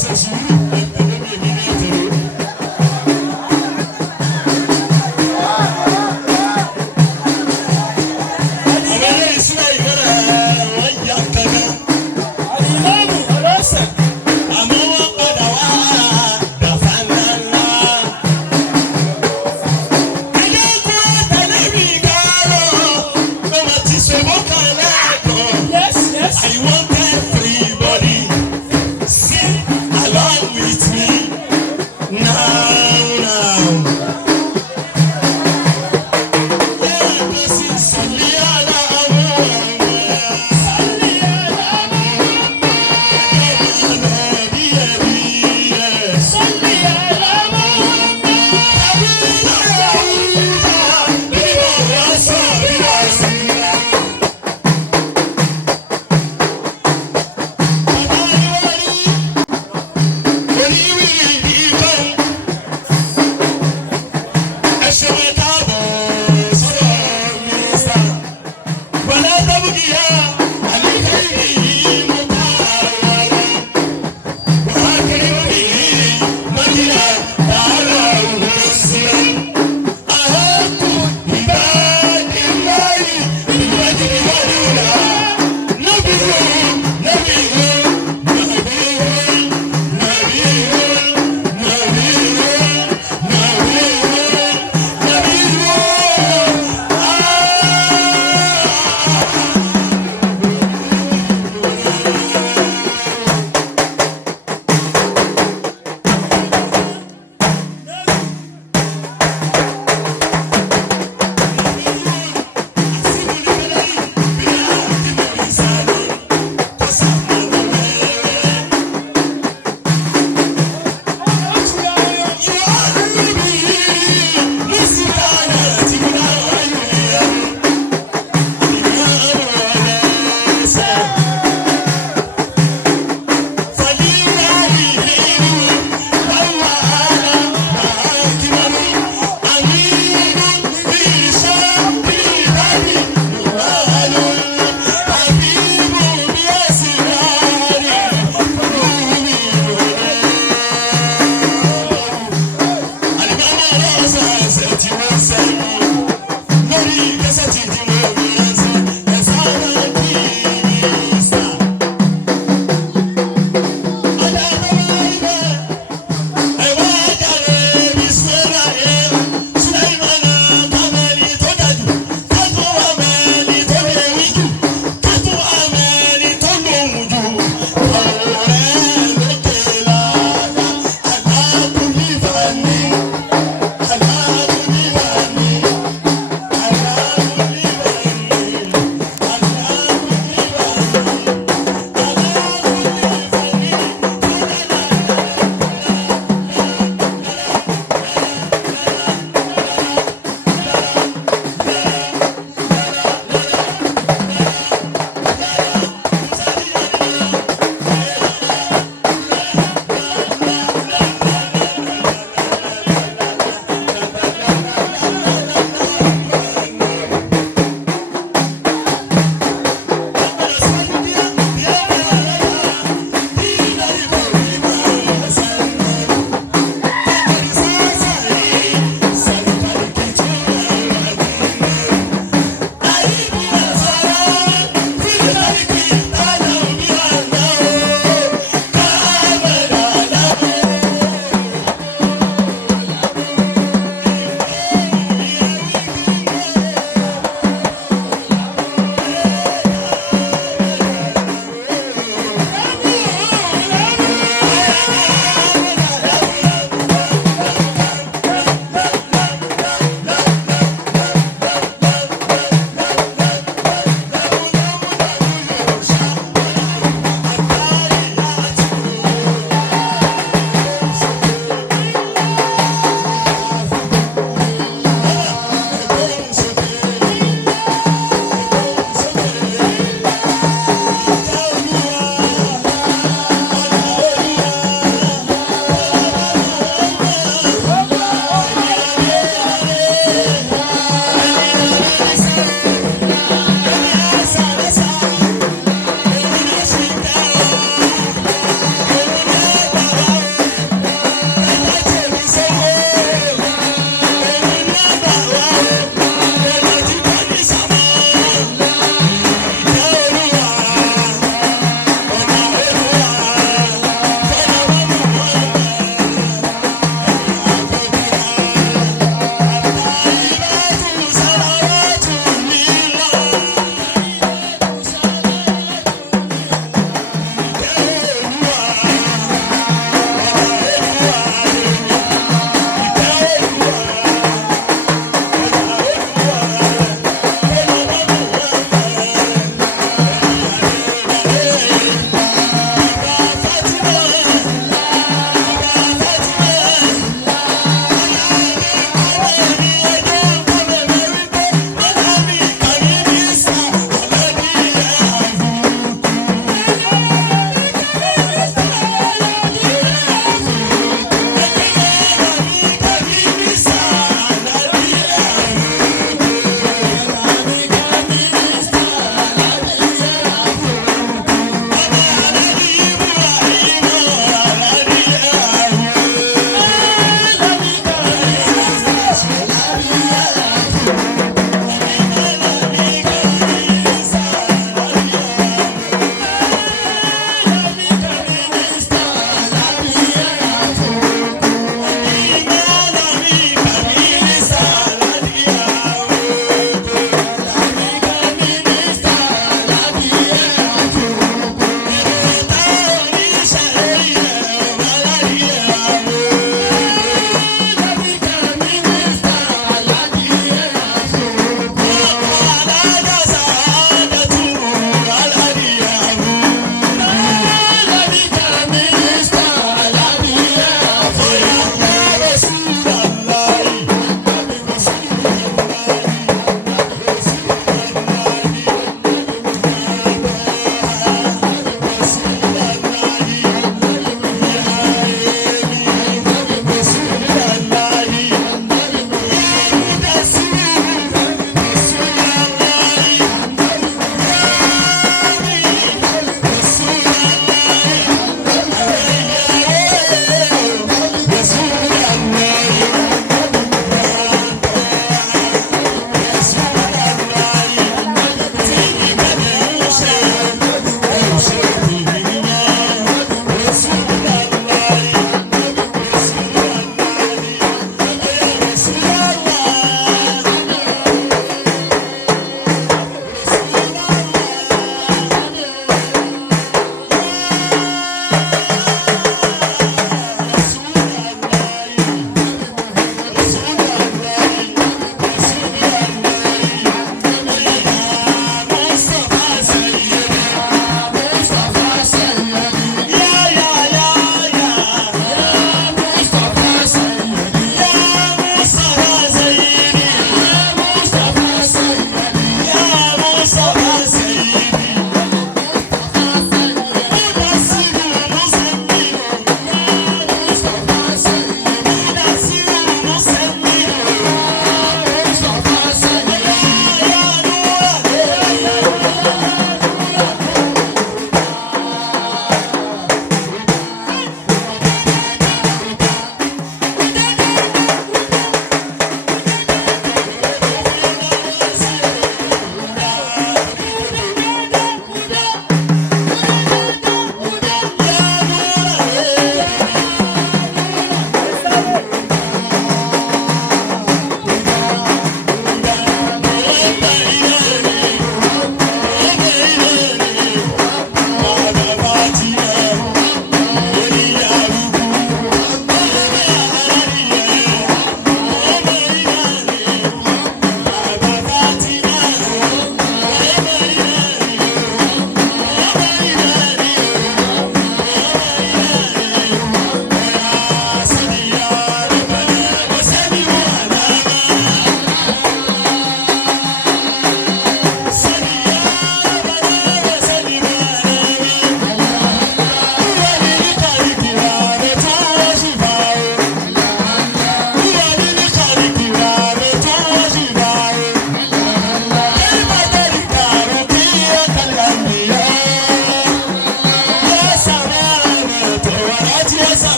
ṣe sùúrù ẹ̀ẹ́dẹ́gbẹ̀rún mi ní ìtẹ̀lé. I want everybody sing along with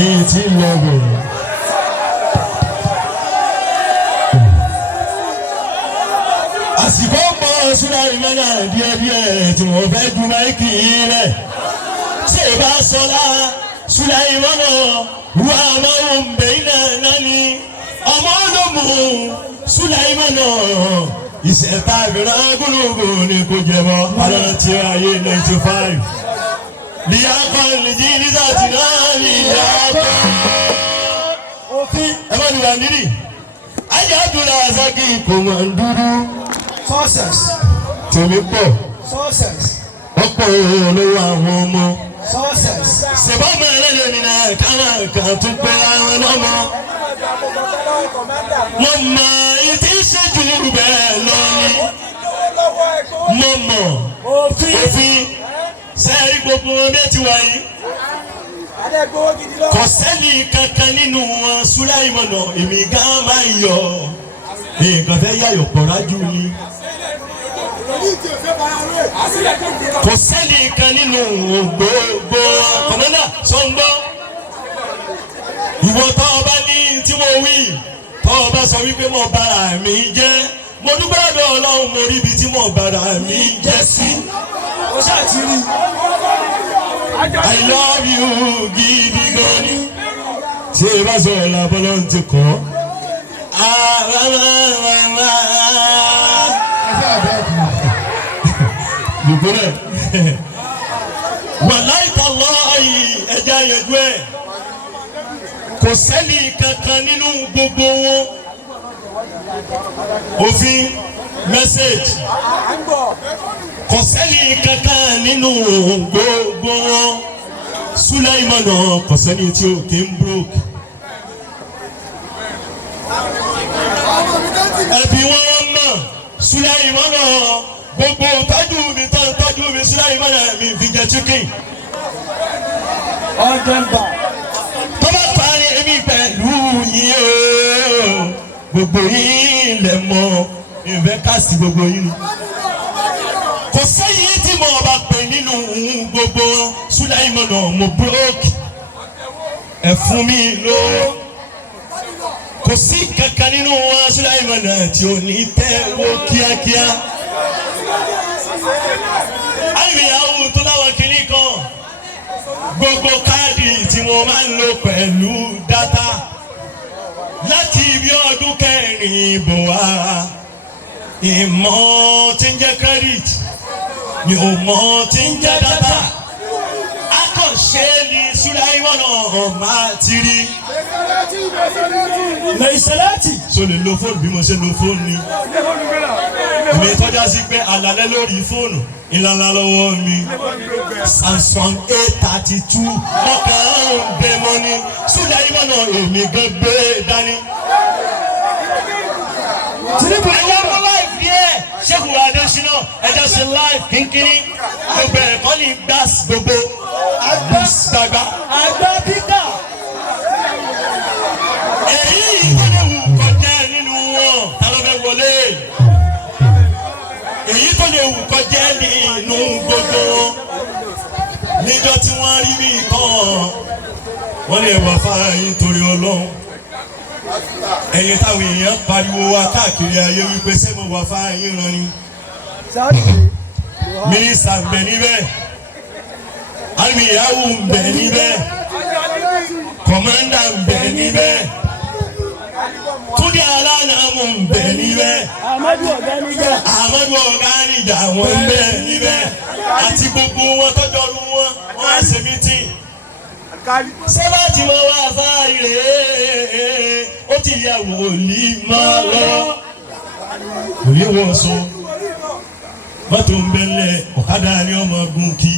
èyí tí ń lọ bẹ̀rẹ̀. àsìkò pọ̀ Sùláìmánà díẹ̀díẹ̀ tí wọ́n fẹ́ ju máìkì rẹ̀ ṣé ìbá sọlá Sùláìmánà wà máa ń bẹ̀ iná náà ni ọmọ olómù Sùláìmánà ìṣẹ̀ta ìbìrán gbólógbò ni kò jẹ̀mọ́ aláǹtí ayé 95 níyàkọ́ nìjí nísàtì náà níyàkọ́ òfin ẹ má dùn àníní ajá dùnà àzákì kò mọ̀ ń dúdú. Success. tèmi pọ̀ Success. ọ̀pọ̀ olówó àwọn ọmọ. Success. sèbámọ̀ ẹlẹ́yìn nínú káwọn kan tún pé àwọn ọmọ. mo mọ ìdí ìṣẹ́jú bẹ́ẹ̀ lọ ni mo mọ òfin sẹ́ẹ̀rí gbogbo wọn bẹ́ẹ̀ ti wáyé. kò sẹ́ni kankan nínú wọn Sùláìmánà èmi gan máa ń yọ nǹkan fẹ́ yàyọ̀ pọ̀ rájú ni. kò sẹ́ni kan nínú gbogbo kọ̀mọ́dà sọ́ngbọ́. ìwọ tó o bá ní tí mo wí tó o bá sọ wípé mo bára mi jẹ́ mo dúpẹ́ lọ́dọ̀ Ọlọ́run mo rí ibi tí mo bára mi jẹ́ sí. Ó ṣàtìrí. I love you gidi gan ni. tí ẹ bá sọ̀rọ̀ làbọ́lọ́ ti kọ́. Yògbọ́nẹ̀ wàláì tàláhì ẹja yẹjú ẹ̀ kò sẹ́ni kankan nínú gbogbo wọn òfin mẹ́sẹ̀gì kò sẹ́ni kankan nínú gbogbo wọn Sùláìmánà kò sẹ́ni tí ó kí ń broke. ẹbí wọn mọ̀ Sùláìmánà gbogbo tọ́jú mi tọ́jú mi Sùláìmánà mi fi jẹ chicken. Ọ̀dẹ̀mbà. tó bá parí èmi pẹ̀lú yín o gbogbo yín lẹ̀ mọ́ ìfẹ́ káàsì gbogbo yín. kò sẹ́yìn tí mo bá pè nínú gbogbo Sùláìmánà mo broke ẹ fún mi lówó. kò sí kankan nínú wọn Sùláìmánà tí ò ní tẹ́ wo kíákíá. àìríyáwó tó láwọn kìíní kan gbogbo káàdì tí wọ́n máa ń lò pẹ̀lú dátà láti ibi ọdún kẹrin bọ̀ wá ìmọ̀ tí ń jẹ́ credit ni ò mọ̀ tí ń jẹ́ dátà akọ̀ṣe ni Sùláìmánà máa ti rí. Mẹ̀sẹ̀láàtì. so lè lo fóònù bí mo ṣe lo fóònù ni èmi tọ́já sí pé àlàlẹ́ lórí fóònù ìlànà lọ́wọ́ mi Samsung A32 ọkàn ń bẹ mọ́ ni Sùláìmánà èmi gan gbé dání. ẹ̀yà mọ́ láìpẹ́ yẹ Ṣẹ́kù Adéṣínà ẹ̀jẹ̀ ṣe láìpẹ́ kínkínní gbogbo ẹ̀kọ́ ní gbàs gbogbo gbàgbà. Àgbà Peter. èyí tó lè wù kọjá nínú wọn ta ló fẹ́ wọlé èyí tó lè wù kọjá nínú gbogbo wọn níjọ́ tí wọ́n rí mi tán wọ́n lè wà fáyín torí Ọlọ́run ẹ̀yin táwọn èèyàn pariwo wa káàkiri ayé wípé ṣé mo wà fáyín rán ni mínísítà ń bẹ níbẹ̀ àmìyáwó ń bẹ níbẹ̀ kọ̀mọ́ndà ń bẹ níbẹ̀ Túndé Alánàmú ń bẹ níbẹ̀ Amadu Ọ̀gánijà. Amadu Ọ̀gánijà wọ́n ń bẹ níbẹ̀ àti gbogbo wọn tọ́jọ́rú wọn wọ́n á ṣe mítì. Sọ́lá tí mo wá sáyé ó ti yẹ wòlíì máa lọ. Òye wọ̀ sọ mọ́tò ń bẹ̀lẹ̀ ọ̀kadà ni ọmọ gun kí.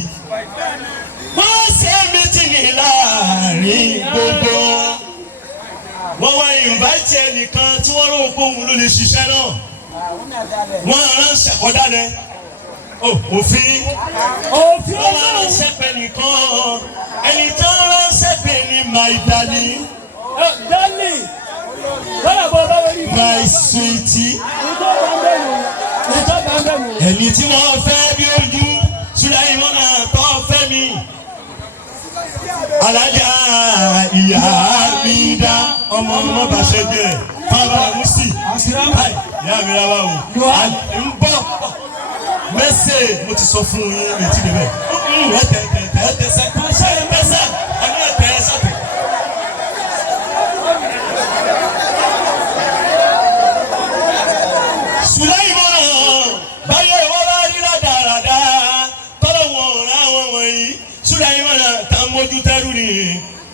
Wọ́n ṣe mítìnì láàrin gbogbo. Wọ́n wá ìnváìtì ẹnìkan tí wọ́n rò pé òun ló lè ṣiṣẹ́ náà. Wọ́n ránṣẹ́ kọjá lẹ. Òfin. Òfin Wọ́n wá ránṣẹ́ pẹ̀ nìkan. Ẹni tó ránṣẹ́ pẹ̀ ní my darling. Darling. Bọ́lá bọ́ bá wọlé. My sweetie. Ìjọ bá ń bẹ̀rù. Ìjọ bá ń bẹ̀rù. Ẹni tí wọ́n fẹ́ bí ojú Sùláìmánà tó fẹ́ mi. alájà ìyá mi dá ọmọ bàṣẹ jẹ bàbá musi ìyá mi rárá o ń bọ̀ mẹ́sẹ̀ mo ti sọ fún yín létí débẹ̀ ẹ̀tẹ̀sẹ̀ ẹni ẹ̀tẹ̀sẹ̀. Sùlẹ́ìmọ̀ báyọ̀ wọ́n bá rí rádaràdá tọ́lọ̀ wọn ọ̀rá wọn wọ̀nyí Sùlẹ́ìmọ̀ tá a mójú tẹ́rù ni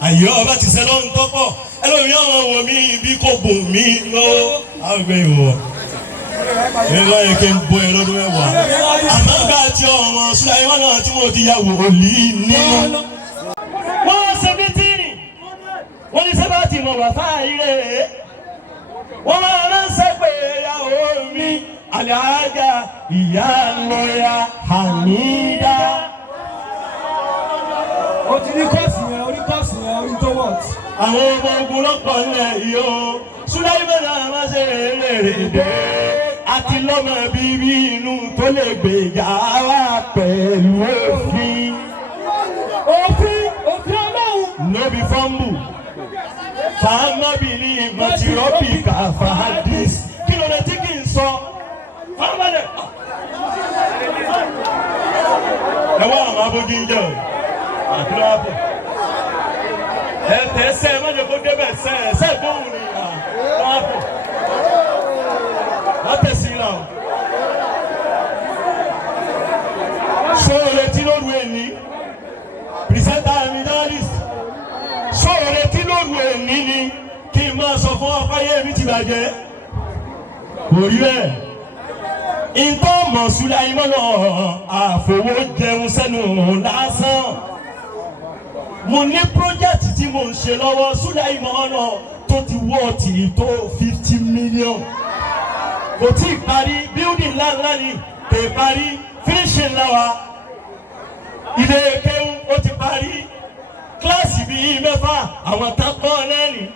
àyè ọba ti sẹ́ lọ́run tọ́pọ̀ ẹlòmíràn wọn wò mí bí kò bò mí lọ́wọ́ àgbẹ̀ ìwọ̀ ẹ̀rọ yẹn kí n bọ ẹ lọ́dún mẹ́wàá àmọ́ bá a ti ọmọ Sùlẹ́ìmọ̀ náà tí mo ti ya wòlíì nínú. wọ́n ṣe bí tìrì wọ́n ní sábà tí mo wà fáyé rẹ̀ wọ́n máa ránṣẹ́ pé ìyàwó mi àlàájá ìyá lọ́ọ̀yà Hamida. o ti ní kọ́ọ̀sì yẹn orí tó wọ̀t. àwọn ọmọ ogun lọ́pọ̀ nílẹ̀ yìí o Sùlẹ́ìmọ̀ náà máa ṣe rèrèdè àti lọ́mọ bíbí inú tó lè gbèjà wá pẹ̀lú òfin. òfin Ọlọ́run. no be fumble. Fàámàbìlì màtìrọ́bì kàfàdís. Kí ló dé tí kì í sọ? Fàámàlẹ̀. Ẹ wá àwọn abógi ń jẹ́ o. Àkìlọ́ wá bọ̀. Ẹ tẹ̀ ẹsẹ̀ má jẹ́ kó débẹ̀ ẹsẹ̀ ẹsẹ̀ gbóhùn ni wá bọ̀. Wọ́n tẹ̀sí ra o. Ṣé o retí lóru ẹni? Pìrìsẹ́ńtà mi journalist. Sọ̀rọ̀ retí lóru èní ni kí n máa sọ fún ọpáyé mi ti bàjẹ́. Kò rí bẹ́ẹ̀. Ìtọ́ mọ̀ Sùlẹ́ìmọ̀ àfọwọ́ jẹun sẹ́nu lásán. Mo ní pírójẹ́tì tí mo ń ṣe lọ́wọ́ Sùlẹ́ìmọ̀ tó ti wọ́ọ̀tì tó 50 million. Kò tí ì parí building ńláńlá ni kò ì parí finishing láwa. Ilé kéwú ó ti parí. Kíláàsì bíi mẹ́fà àwọn tán kọ́ lẹ́rìn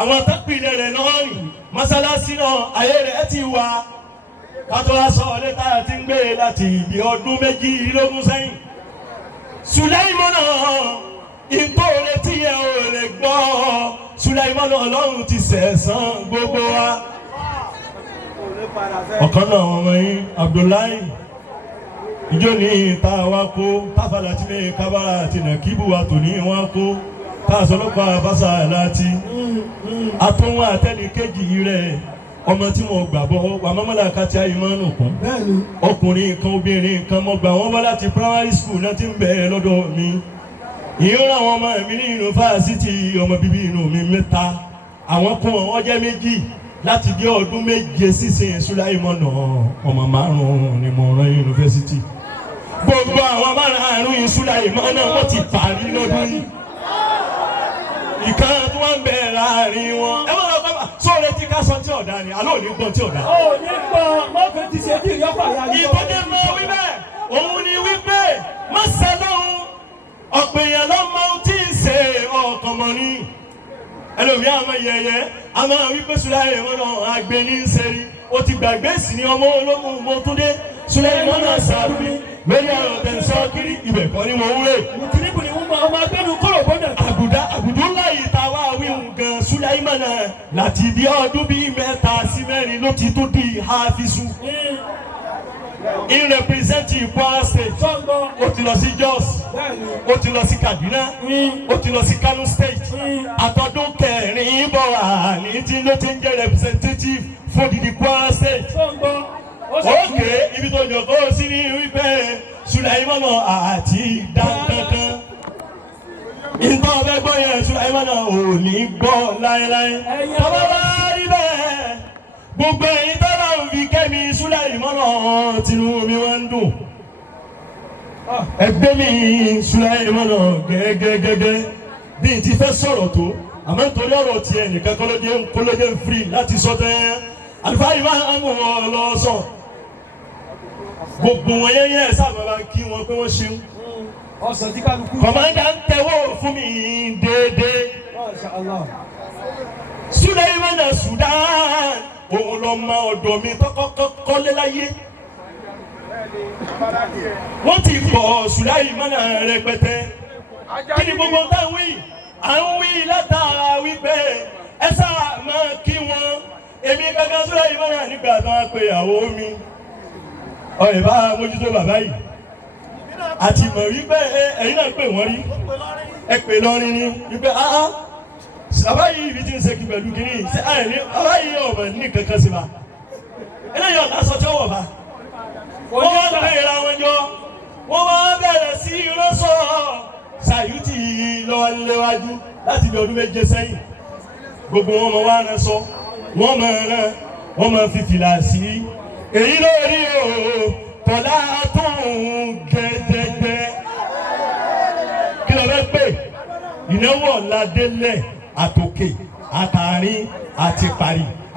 àwọn tán pìlẹ̀ rẹ̀ náà rìn mọ́sálásí náà ayé rẹ̀ ti wà kátó aṣọ ọ̀lẹ́ta ti ń gbé láti ìdí ọdún 22 sẹ́yìn. Sùlẹ́ìmọ̀ ìtòrè tí ẹ ò lè gbọ́ Sùlẹ́ìmọ̀ Ọlọ́run ti sẹ̀san gbogbo wa. ọ̀kan náà ọmọ yín Abdullahi ìjọ ní ìta wa kó táfàlà tí ní kábàrà àti nàkíbù wa tò ní wọn kó táàsọlọ́pàá fásà láti àtúnwò àtẹnìkejì rẹ̀ ọmọ tí wọn gbàgbọ́ wà mọ́mọ́lá kàtí àyèmánù kún ọkùnrin kan obìnrin kan mọ́ gbà wọ́n bá láti primary school náà ti ń bẹ̀rẹ̀ lọ́dọ̀ mi ìyẹn àwọn ọmọ mi ní yunifásitì ọmọ bíbí inú mi 3 àwọn kún wọn jẹ́ 2 láti bí ọdún 7 sísìn Sùlẹ́ìmọ̀ ọmọ 5 ni mo rán yunifásitì. Gbogbo àwọn márùn-ún Sùlẹ́ìmọ̀ wọ́n ti parí lọ́dún yìí. Ìkan tí wọ́n ń bẹ láàrin wọn. Ẹ wọ́n lọ bá sóòrè tí ká sọ tí ọ̀dà ni, àlọ́ òní gbọ́n tí ọ̀dà. Ó ní gbọ́n, mọ́fẹ́ ti ṣe bí ìyọ́pọ̀ àyà yìí. Ìbọ̀dé mọ wípé òun ni wípé má sẹ́lọ́hún ọ̀pọ̀ èèyàn ló mọ ohun tí ń ṣe ọkàn mọ́ ní. Ẹlòmíà ọmọ yẹyẹ a máa wípé Sùlẹ́ìmọ̀ àgbẹ̀ ní í ṣe rí. O ti gbàgbé sí ni ọmọ ológun Mọ́túndé Sùlẹ́ìmọ̀ sàrúbí lórí ọ̀rọ̀ tẹ̀sán kiri ibẹ̀ kọ́ ni wọ́n ń rè. Mùtìrìbù ni wọ́n máa ọmọ agbẹ́nu kọ́rọ̀ bọ́dà. Àbùdá ńlá yìí ta wá wíwùn gan Sùlẹ́ìmọ̀ láti bí ọdún bíi 3 sí 4 ló ti tó di hafizu. In represent Kwara State. O ti lọ sí Jos. O ti lọ sí Kaduna. O ti lọ sí Kano State. Àtọ́dún kẹrin bọ̀ wá ní tí ló ti ń jẹ́ representative fún dídí Kwara State. Òkè ibi tó jọ kó sí ní wípé Sùlẹ́ìmọ̀ àti dandandan. Ìtọ́ ọbẹ̀ gbọ́ yẹn Sùlẹ́ìmọ̀ ò ní gbọ́ láéláé. Tọ́wọ́ bá rí bẹ́ẹ̀. Gbogbo ẹ̀yin tó bá ń fi kẹ́mi Sùlẹ́ìmọ̀ tinú mi wá ń dùn. Ẹgbẹ́ mi Sùlẹ́ìmọ̀ gẹ́gẹ́gẹ́gẹ́ bí n ti fẹ́ sọ̀rọ̀ tó àmọ́ nítorí ọ̀rọ̀ tiẹ̀ nìkan kọ́lọ́dé ń free láti sọ tẹ́ àlùfáà yìí máa ń mú wọn lọ sọ. Gbogbo wọn yẹ́yẹ́ sábà bá ń kí wọn pé wọ́n ṣeun. Ọ̀sán tí kálukú. Kọ̀mọ́dà ń tẹ̀wọ́ fún mi déédéé. Sùlẹ́ìmọ̀ Sudan òun lọ mọ ọ̀dọ̀ mi tọ́kọ́kọ́ kọ́lé láyé. Wọ́n ti pọ̀ Sùlẹ́ìmọ̀ rẹpẹtẹ. kí ni gbogbo tá ń wí à ń wí látara wípé ẹ sáà máa kí wọn èmi kankan sọ́dọ̀ yìí mọ́nà nígbà tó wá pé ìyàwó mi ọ̀rẹ́ bá mójútó bàbá yìí àti mọ̀ wípé ẹ̀yin náà pè wọ́n rí ẹ pè lọ́rin ní wípé bàbá yìí ibi tí ń ṣe kí pẹ̀lú kìíní ṣe àìní bàbá yìí ọ̀bẹ ní kankan sí ma eléyìí ọ̀tá sọ tí ó wọ̀ bá wọ́n wá lọ́ọ́ ìra wọn jọ wọ́n wá bẹ̀rẹ̀ sí rọ́ṣọ̀ Sàyútì lọ́wọ́ léwájú láti bí ọdún méje sẹ́yìn gbogbo wọn mọ̀ wá rán sọ wọ́n mọ̀ rán wọ́n mọ̀ fi fìlà sí èyí lórí o tọ́lá tó ń gẹ́gẹ́gẹ́ kí ló fẹ́ pè ìnáwó ọ̀làdélẹ̀ àtòkè àtàrin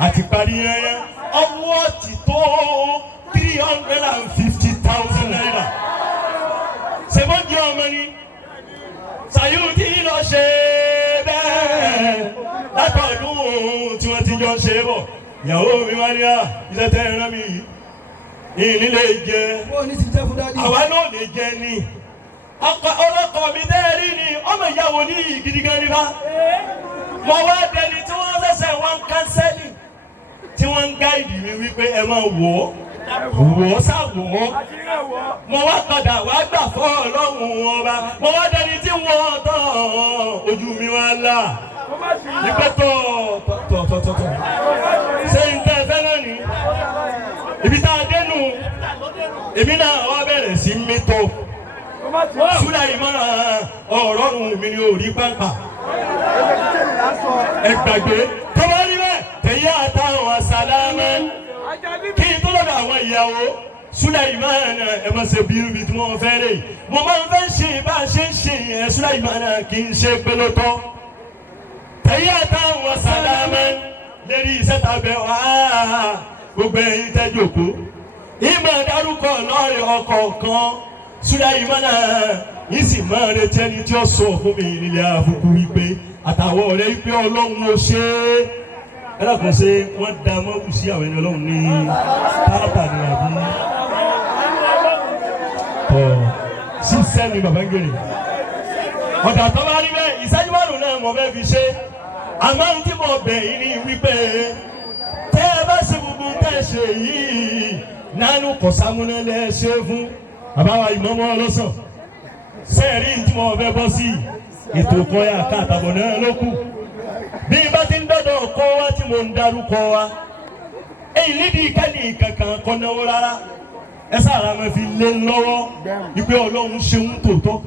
àti parí yẹn ọwọ́ ti tó 350,000 naira ṣe bó jẹ́ ọmọ ni Sàyútì lọ ṣe bẹ́ẹ̀ látọ̀dún tí wọ́n ti jọ ṣe bọ̀ ìyàwó mi wá ní iṣẹ́ tẹ́ ẹ̀rọ mi yìí nílé jẹ́ àwa náà lè jẹ́ ni ọlọ́kọ̀ mi dẹ́ẹ̀rí ni ọmọ ìyàwó ní gidigan ní bá mo wá dẹni tí wọ́n ṣẹ̀ṣẹ̀ wọ́n kánsẹ́lì tí wọ́n ń gáìdì mi wípé ẹ máa wọ̀ ọ́ sáwọ̀ mo wá padà wá gbà fọ́ ọlọ́run ọba mo wá dẹni tí wọ́n tán ojú mi wá là nígbà tọ̀ ṣé n tẹ́ fẹ́ náà ni ibi tá a dénú èmi náà wá bẹ̀rẹ̀ sí mítò súlẹ̀ ìmọ̀ràn ọ̀rọ̀rùn mi ni ò rí pàǹpà ẹ gbàgbé tó bá rí bẹ́ẹ̀ tẹ̀yẹ́ àtàwọn àsàlámẹ́ kí n tó lọ́dọ̀ àwọn ìyàwó súlẹ̀ ìmọ̀ràn ẹ má ṣe bí ibi tí wọ́n fẹ́ rè mo máa ń fẹ́ ṣe bá a ṣe ń ṣe yẹn súlẹ̀ ìmọ̀ràn kì í ṣe pé ló tọ́ tẹ̀yẹ́ àtàwọn àsàlámẹ́ lérí iṣẹ́ tàbẹ̀ wá gbogbo ẹ̀yin tẹ́jọ̀kó ìmọ̀ dárúkọ lọ́ọ̀rẹ́ ọkọ̀ kan Sùláìmánà yìí sì máa retí ẹni tí ó sọ fún mi nílé àbùkù wípé àtàwọn ọ̀rẹ́ wípé ọlọ́run ó ṣe é ẹlẹ́kùn ṣe wọ́n da mọ́kù sí àwọn ẹni ọlọ́run ní táàtà ní àbí sí sẹ́ni bàbá ń gèrè ọ̀dà tó bá rí bẹ́ẹ̀ ìṣẹ́jú márùn náà wọ́n fẹ́ fi ṣe àmọ́ ohun tí mo bẹ̀ yìí ni wípé tẹ́ ẹ bá ṣe gbogbo tẹ́ ẹ ṣe yìí nánú kọ̀sámúná lẹ́ ṣe fún àbáwá ìmọ̀mọ́ ọlọ́sàn sẹ́ẹ̀rí tí mo fẹ́ bọ́ sí ètò kọ́yà káàtàbọ̀ náà ló kù bí n bá ti ń dọ́dọ̀ kọ́ wa tí mo ń darúkọ wa èyí nídìí kẹ́ni kankan kọ́ náwó rárá ẹ sára máa fi lé lọ́wọ́ ìpè ọlọ́run ṣeun tòótọ́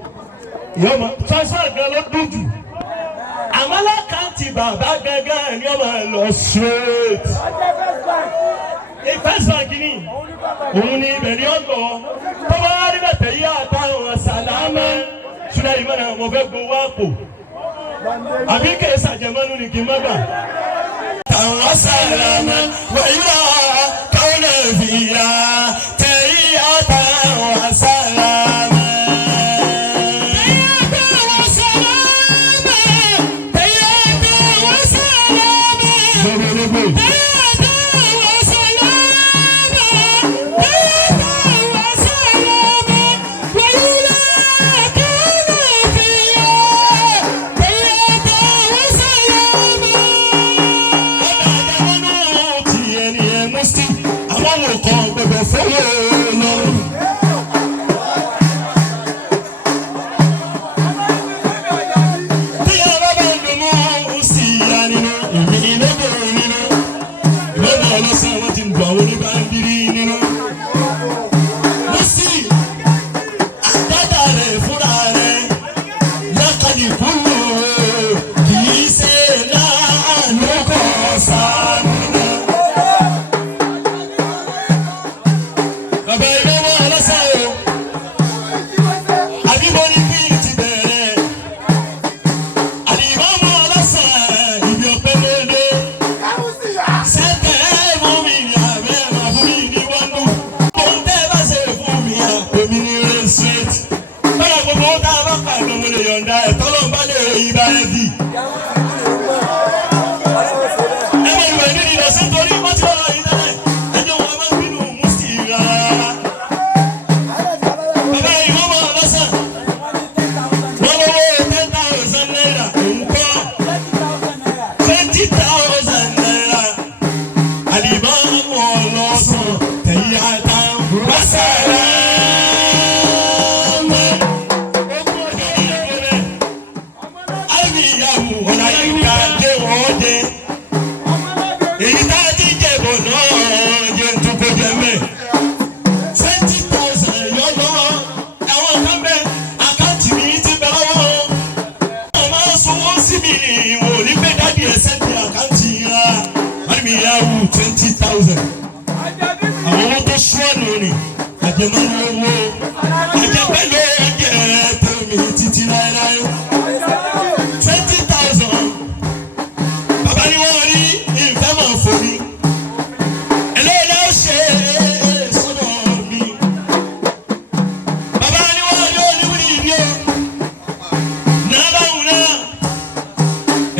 ìyọ́mọ transfer gan ló dùn jù àmọ́ lákàntì bàbá gẹ́gẹ́ ni ọmọ ẹ lọ straight First Bank ni òun ni ibẹ̀ ni ó lọ tọ́wọ́ arígbàtẹ̀ yí àtàwọn sàlámẹ́ Sùláìmánà mo fẹ́ gbowó àpò àbí kèé sàjẹmọ́nú ni kì í má gbà. Àwọn sàlámẹ́ wẹ̀yọ́ káwọn náà fi yá tẹ̀yí àtàwọn sàlámẹ́. ká dé wọ́n dé. Èyí tá a ti jẹ bọ̀ náà jẹ́ ń tún kó jẹ mẹ́. 20,000 yọ̀yọ̀ àwọn kan bẹ àkáǹtì mi ti bẹ lọ́wọ́. Wọ́n máa ń sanwó sí mi wò ní pé dáàdi ẹ̀ sẹ́ndì àkáǹtì ra. Wọ́n mi yà wù 20,000. Àwọn owó tó ṣúọ̀nù ni àjẹmọ́ ní owó àjẹpẹ́ ló jẹ́ tẹ̀mí títí láéláé. 20,000. Bàbá ni wọ́n rí ìfẹ́ mọ̀ fún mi. Ẹlẹ́yìn ó ṣe sọ́dọ̀ mi. Bàbá ni wọ́n rí oníwìrì ìdí o. Nàbà wù náà.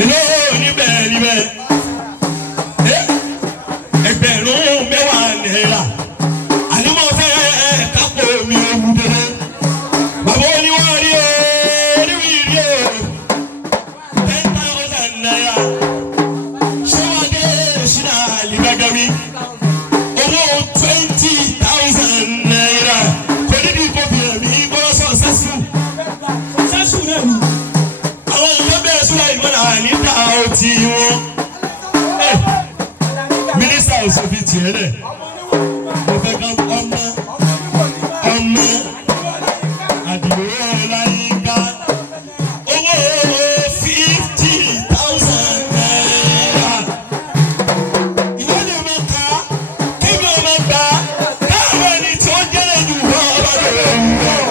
Èlò níbẹ̀ níbẹ̀. Ẹgbẹ̀rún mẹ́wàá náírà. Àní mo fẹ́ kápò mi ewu dédé. Bàbá ni wọ́n rí oníwìrì ìdí o. 10,000 naira. Ṣé wọ́n dé ṣínà àlìbágami? Owó 20,000 naira. Kò ní bí kòbí ẹ̀mí bọ́lá sọ sẹ́sù. Sẹ́sù náà ni. Àwọn ìlú bẹ́ẹ̀ sọ́la ìmọ̀nà níta ọtí wọn. Mínísítà òṣèlú tiẹ̀ dẹ̀. Mo fẹ́ ká ọmọ àdìgbò ọláyínká. Owó 50,000 naira. Ìwọ ni ọmọ ká, kébí ọmọ gbà, káwọn ẹni tí ó jẹ́rẹ̀ jù wọ́n ọba bẹ̀rẹ̀ wúwọ́.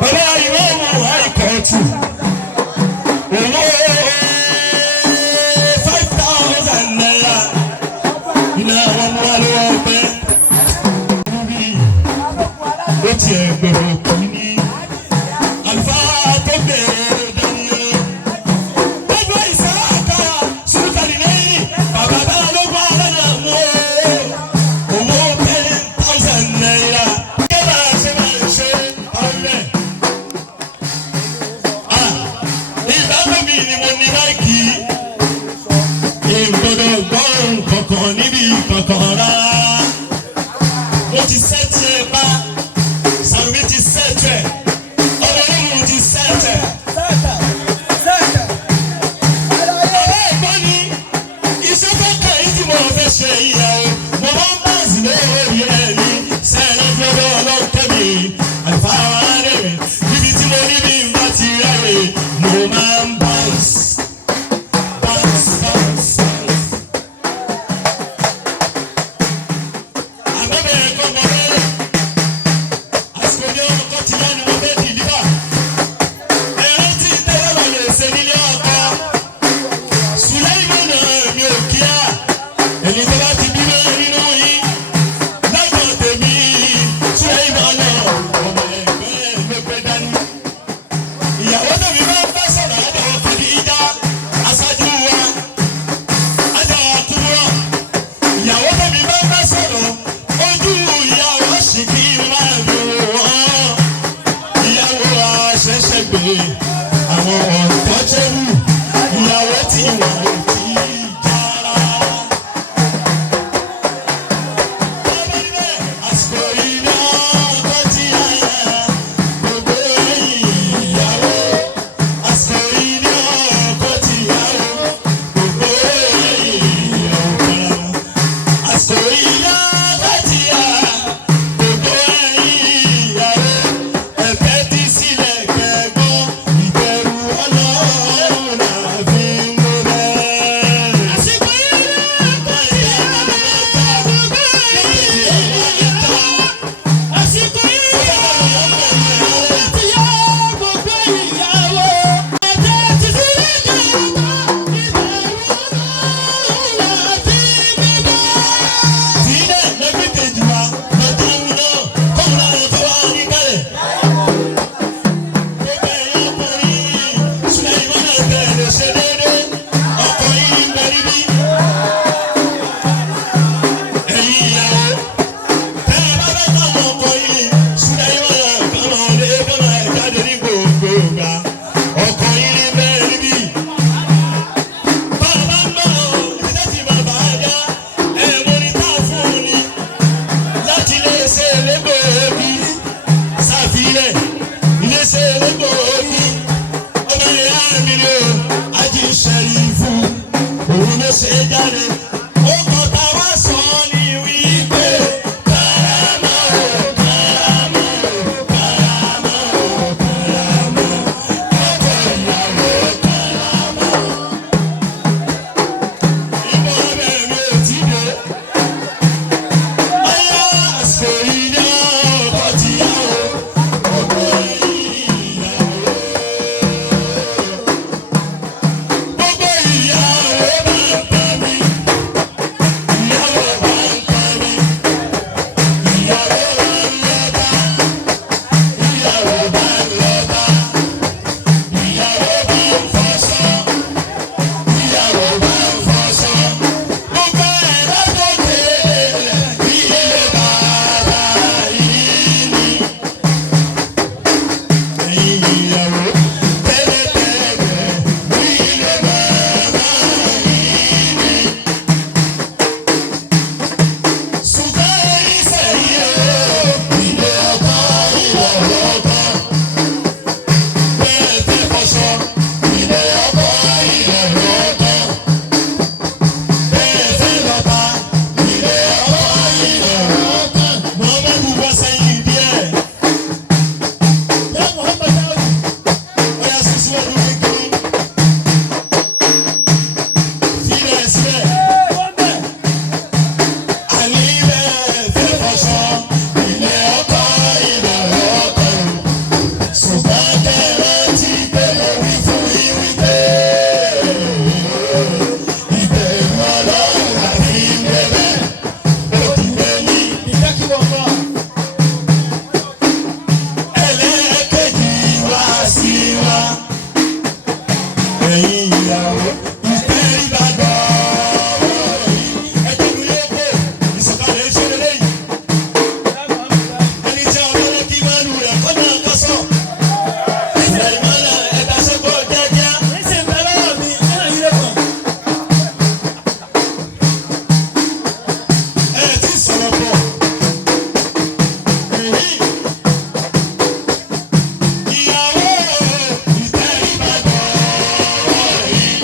Bàbá ìwọ ọmọ àìkọ́tù. Owó 5,000 naira. Iná àwọn ọmọ alówó ọpẹ́. Ó ti ẹgbẹ̀rún kì í ní. Àlùfáà tó bẹ̀rẹ̀ dání. Gbogbo ìsáàkà sùkàlì lẹ́yìn. Bàbá bá lógún ọlọ́nà mú o. Owó 10,000 naira. Kí ló ṣe máa ń ṣe ọ̀rẹ́? Ìbámu mi ni mo ní láìkì. Ìgbọ́dọ̀ gbọ́ nǹkankan níbi kankan rárá. Mo ti sẹ́tì ẹ̀ bá. Sàmì ti sẹ́tì ẹ̀. Ọlọ́run ti sẹ́tì ẹ̀. Bàbá ẹ̀gbọ́n ni iṣẹ́ fẹ́ kàn yín tí mo fẹ́ ṣe ìyá o. Mo máa ń bá àzìlẹ̀ orí ẹ̀ ní sẹ́ẹ̀rẹ́ fúnlọ́dọ̀ ọlọ́kẹ́mi. Àlùfáà wa rẹ̀ mi. Níbi tí mo ní bí n bá ti ráyè, mo máa ń bounce. Àgbẹ̀bẹ̀ ẹ̀kọ́ mọ̀ bẹ́ẹ̀. Àsìkò ní ọmọ kan ti yá ni mo fẹ́ dìlíbà. Ẹ̀rọ tí tẹ́lẹ̀ wà lè ṣe nílé ọkọ. Sùlẹ́ìmọ̀ náà mi ò kíá. Ẹni tó bá ti bímọ nínú yín. Lọ́jọ́ tèmi, Sùlẹ́ìmọ̀ náà ọmọ ẹgbẹ́ ló gbé dání. Ìyàwó tèmi máa ń bá sọ̀rọ̀ àjọ Khadija, aṣáájú wa. Àjọ Kúrọ̀. Ìyàwó tèmi máa ń bá sọ̀rọ̀. Ojú ìyàwó sì kí n máa lò wọ́n. Ìyàwó àṣẹ̀ṣẹ̀ gbé àwọn ọ̀tọ́jẹ́rù. Ìyàwó tí wọ́n ò tí ì jára. Àsìkò iná ọkọ̀ tí a yà gbogbo ìyàwó. Àsìkò iná ọkọ̀ tí a yà gbogbo ìyàwó. Àsìkò iná ọkọ̀ tí a yà gbogbo ìyàwó. Ẹ̀fẹ́ tí sílẹ̀ kẹ́gbọ́n ìbẹ̀rù Ọlọ́run náà fi ń mú bẹ́ẹ̀. Àsìkò iná ọkọ̀ tí a yà gbogbo ìyàwó. Àsìkò iná ọkọ̀ tí a yà gbogbo ìyàwó. Ẹ̀fẹ́ tí sílẹ̀ kẹ́gbọ́n ìbẹ̀rù Ọlọ́run náà fi ń mú bẹ́ẹ̀. Sílẹ̀ lẹ́gbẹ̀ẹ́ kejì wa lọ́jọ́ ìwú náà kọ́mù náà lè tó wá ní kálẹ̀. Gbogbo ẹ̀yin ọkùnrin Sùlẹ́ìmọ̀ náà bẹ̀rẹ̀ ṣe déédéé. Ọkọ yìí ń bẹ níbí. Ẹ̀yin ìyàwó, tẹ́ ẹ bá fẹ́ káwọn ọkọ yìí Sùlẹ́ìmọ̀ náà kọ́mọ lé kọ́mọ ẹ̀ jáde ní gbogbo ìgbà. Ọkọ yìí ń bẹ níbí. Bàbá ń bọ̀ ibi tẹ́tí bàbá ajá. Mo ní tá a fún un ni láti iléeṣẹ́ elégbòogi ṣàfihàn iléeṣẹ́ elégbòogi ọmọ ìyá mi ni o. ṣe jáde. Ó kọ́ ta wá sọ ní wípé karama o, karama o, karama o, karama o. Ọkọ ìyàwó karama o. Ìmọ̀ ọbẹ̀ mi ò tí dé. Ọyá àsìkò yìí ní ọkọ̀ tìyàwó. Gbogbo ẹ̀yin ìyàwó. Gbogbo ìyàwó bá ń tọ́ mi. Ìyàwó bá ń tọ́ mi. Ìyàwó bá ń lọ́ba. Ìyàwó bá ń lọ́ba. Ìyàwó bá ń fọṣọ. Ìyàwó bá ń fọṣọ. Gbogbo ẹ̀dá tó délé ilé bàbá yìí ni. Ẹ̀yin ìyàwó tẹ́lẹ̀tẹ́lẹ̀ ilé bàbá yìí ni. Ṣùgbọ́n ìsẹ̀yìn ilé ọkọ ìyàwó ọkọ. Bẹ́ẹ̀ tẹ́ fọṣọ ilé ọkọ ìyàwó ọkọ. Bẹ́ẹ̀ tẹ́ lọ́ba ilé ọkọ ìyàwó ọkọ. Muhammadu bọ́ sẹ́yìn díẹ̀. Yá Muhammadu ọ̀yà sísú ọdún kékeré. Sílẹ̀ sílẹ̀. Àní bẹ́ẹ̀ tẹ́ fọṣọ ilé ọkọ ìyàwó ọkọ. Ṣùgbọ́n kẹ́rẹ́ tí tẹ́lẹ̀ wí fún yín wípé ìbẹ̀rù Ọlọ́run àfi ń bẹ̀rẹ̀ òdì mẹ́yìn. Ẹlẹ́ẹ̀kejì wá sí wa. Ẹ̀yin ìyàwó ìtẹríba gbọ́wọ́ yìí. Ẹgbẹ́ mi yóò kó ìsọ̀kalẹ̀ ìṣòro lẹ́yìn. Ẹni tí ọlọ́wọ́ kí máa lù rẹ̀ kọ́ máa kọ́sọ̀. Ìyá ìmọ̀lá ẹ̀dá sẹ́kọ̀ọ́ jẹ́jẹ́. Ẹ ti sọ̀rọ̀ pọ̀. Ìyàwó ìtẹríba gbọ́wọ́ yìí.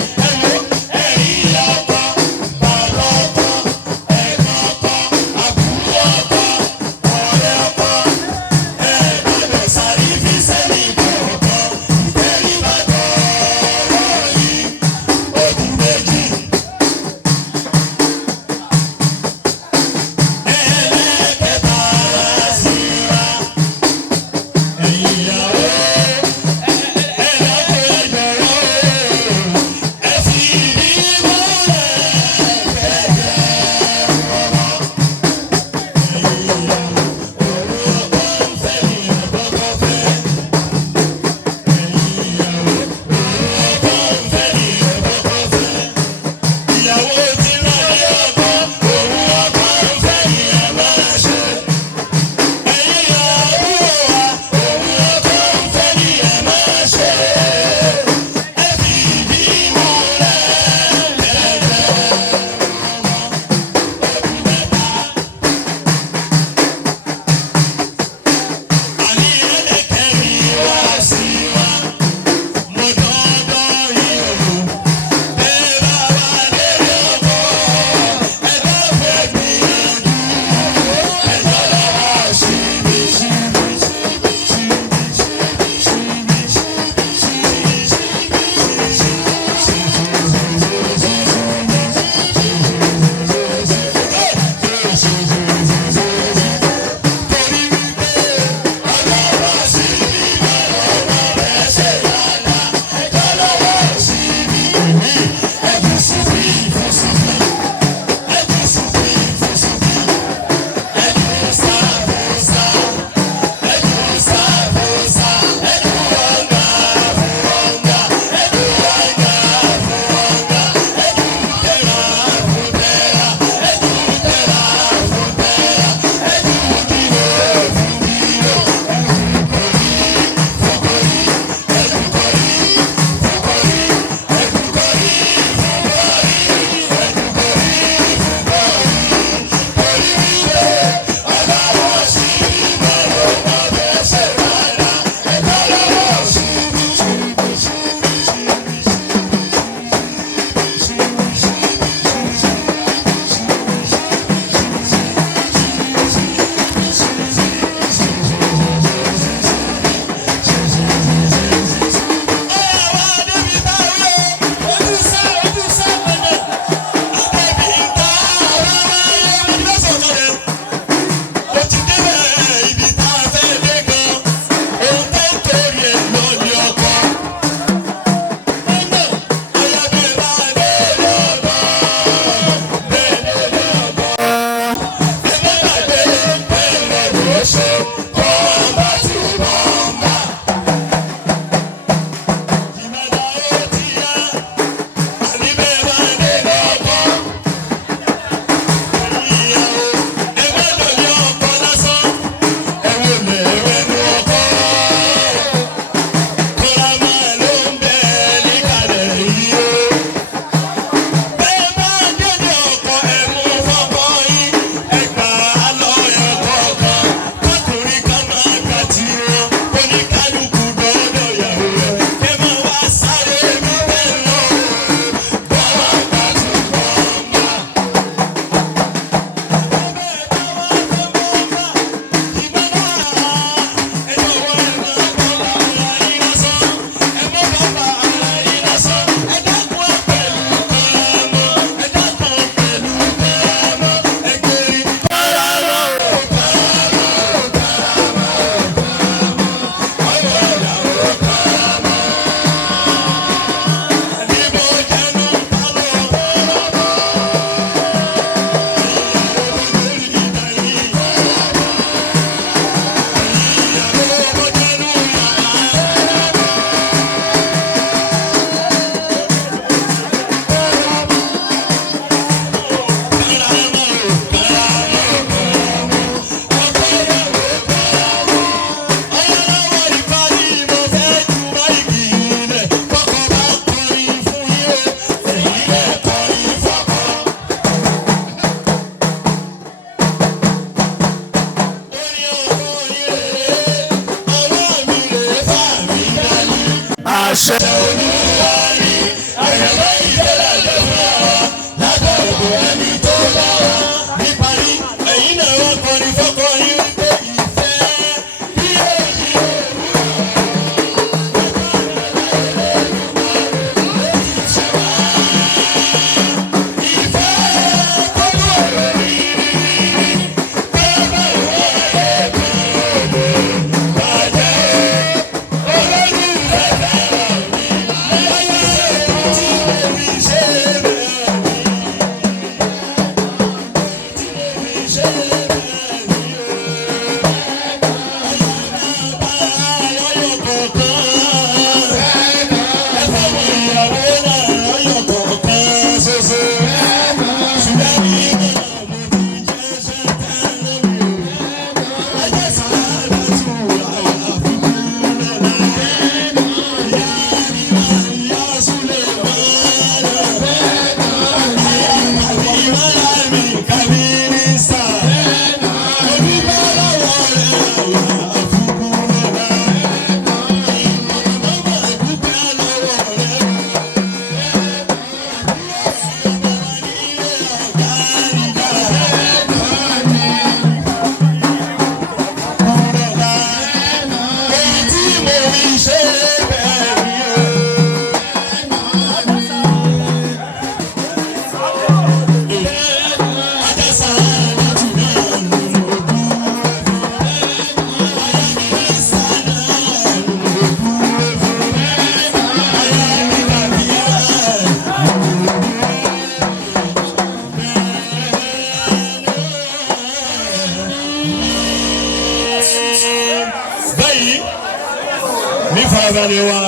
ni wa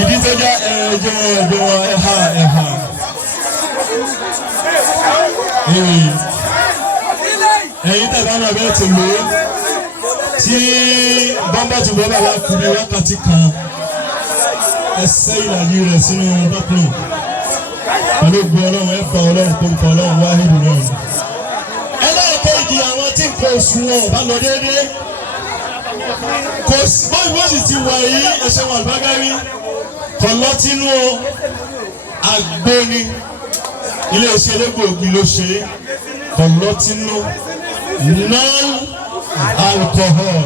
ìdí tó jẹ́ ẹ̀jọ̀ ẹ̀ha ẹ̀yin tẹ̀gbọ́n náà bẹ́ẹ̀ ti lò ó tí bọ́mbà tó bọ́ bàbá kú bí wákàtí kan ẹsẹ̀ ìlàjì rẹ̀ sínú bọ́pùlù pẹ̀lú gbọ́ ọlọ́run ẹ̀fọ́ ọlọ́run tó ń kọ́ ọlọ́run wá nínú náà ni. ẹlẹ́ẹ̀kejì àwọn tí nǹkan oṣù wọn ò bá lọ déédéé kò sí bọ́ọ̀lù sì ti wà yí ẹ̀ṣẹ̀ wọn àlùbágárí kọ̀ lọ́tínú àgbóni iléeṣẹ́ elégbòogi ló ṣe kọ̀ lọ́tínú non-alcohol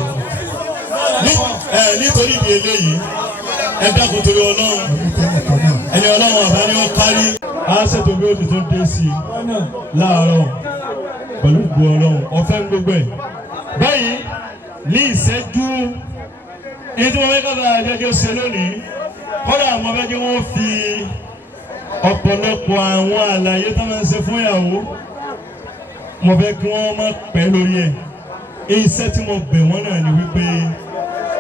nítorí ìdí eléyìí ẹ dákun torí ọlọ́run ẹni ọlọ́run àbá ni wọ́n kárí á ṣètò bí ó ti tún dé sí i láàárọ̀ pẹ̀lú ìgbò ọlọ́run ọ̀fẹ́ gbogbo ẹ̀ báyìí ní ìṣẹ́jú ní tí wọ́n fẹ́ kábà àjẹjọ́ ṣe lónìí kọ́dà àwọn fẹ́ kí wọ́n fi ọ̀pọ̀lọpọ̀ àwọn àlàyé tó máa ń ṣe fún ìyàwó mo fẹ́ kí wọ́n má pẹ́ lórí ẹ̀ iṣẹ́ tí mo bẹ̀ wọ́n náà ni wípé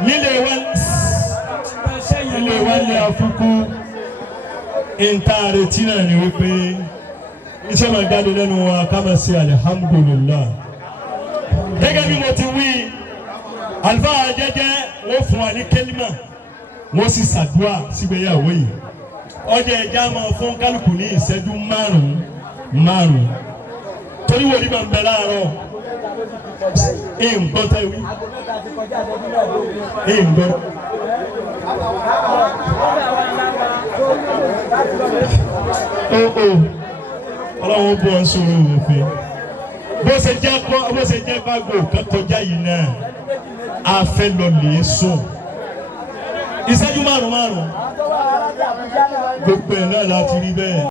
nílé wa lé afúkú ìntàrètí náà ni wípé iṣẹ́ máa jáde lẹ́nu wa ká máa ṣe alihamudulilá gẹ́gẹ́ bí mo ti wí àlùfáà jẹ́jẹ́ wọ́n fún wa ní kẹ́límà wọ́n sì ṣàdúrà sígbéyàwó yìí ọjà ẹja máa fún kálukú ní ìṣẹ́jú márùn-ún torí wo ni màá bẹ láàárọ̀ nǹkan tẹ wí nǹkan. Ọlọ́run bọ́ ọ sọ̀rọ̀ òfin bó ṣe jẹ́ fágbó kọjá yìí náà a fẹ́ lọ lè sùn ìṣẹ́jú márùn-ún gbogbo ẹ̀ náà láti rí bẹ́ẹ̀.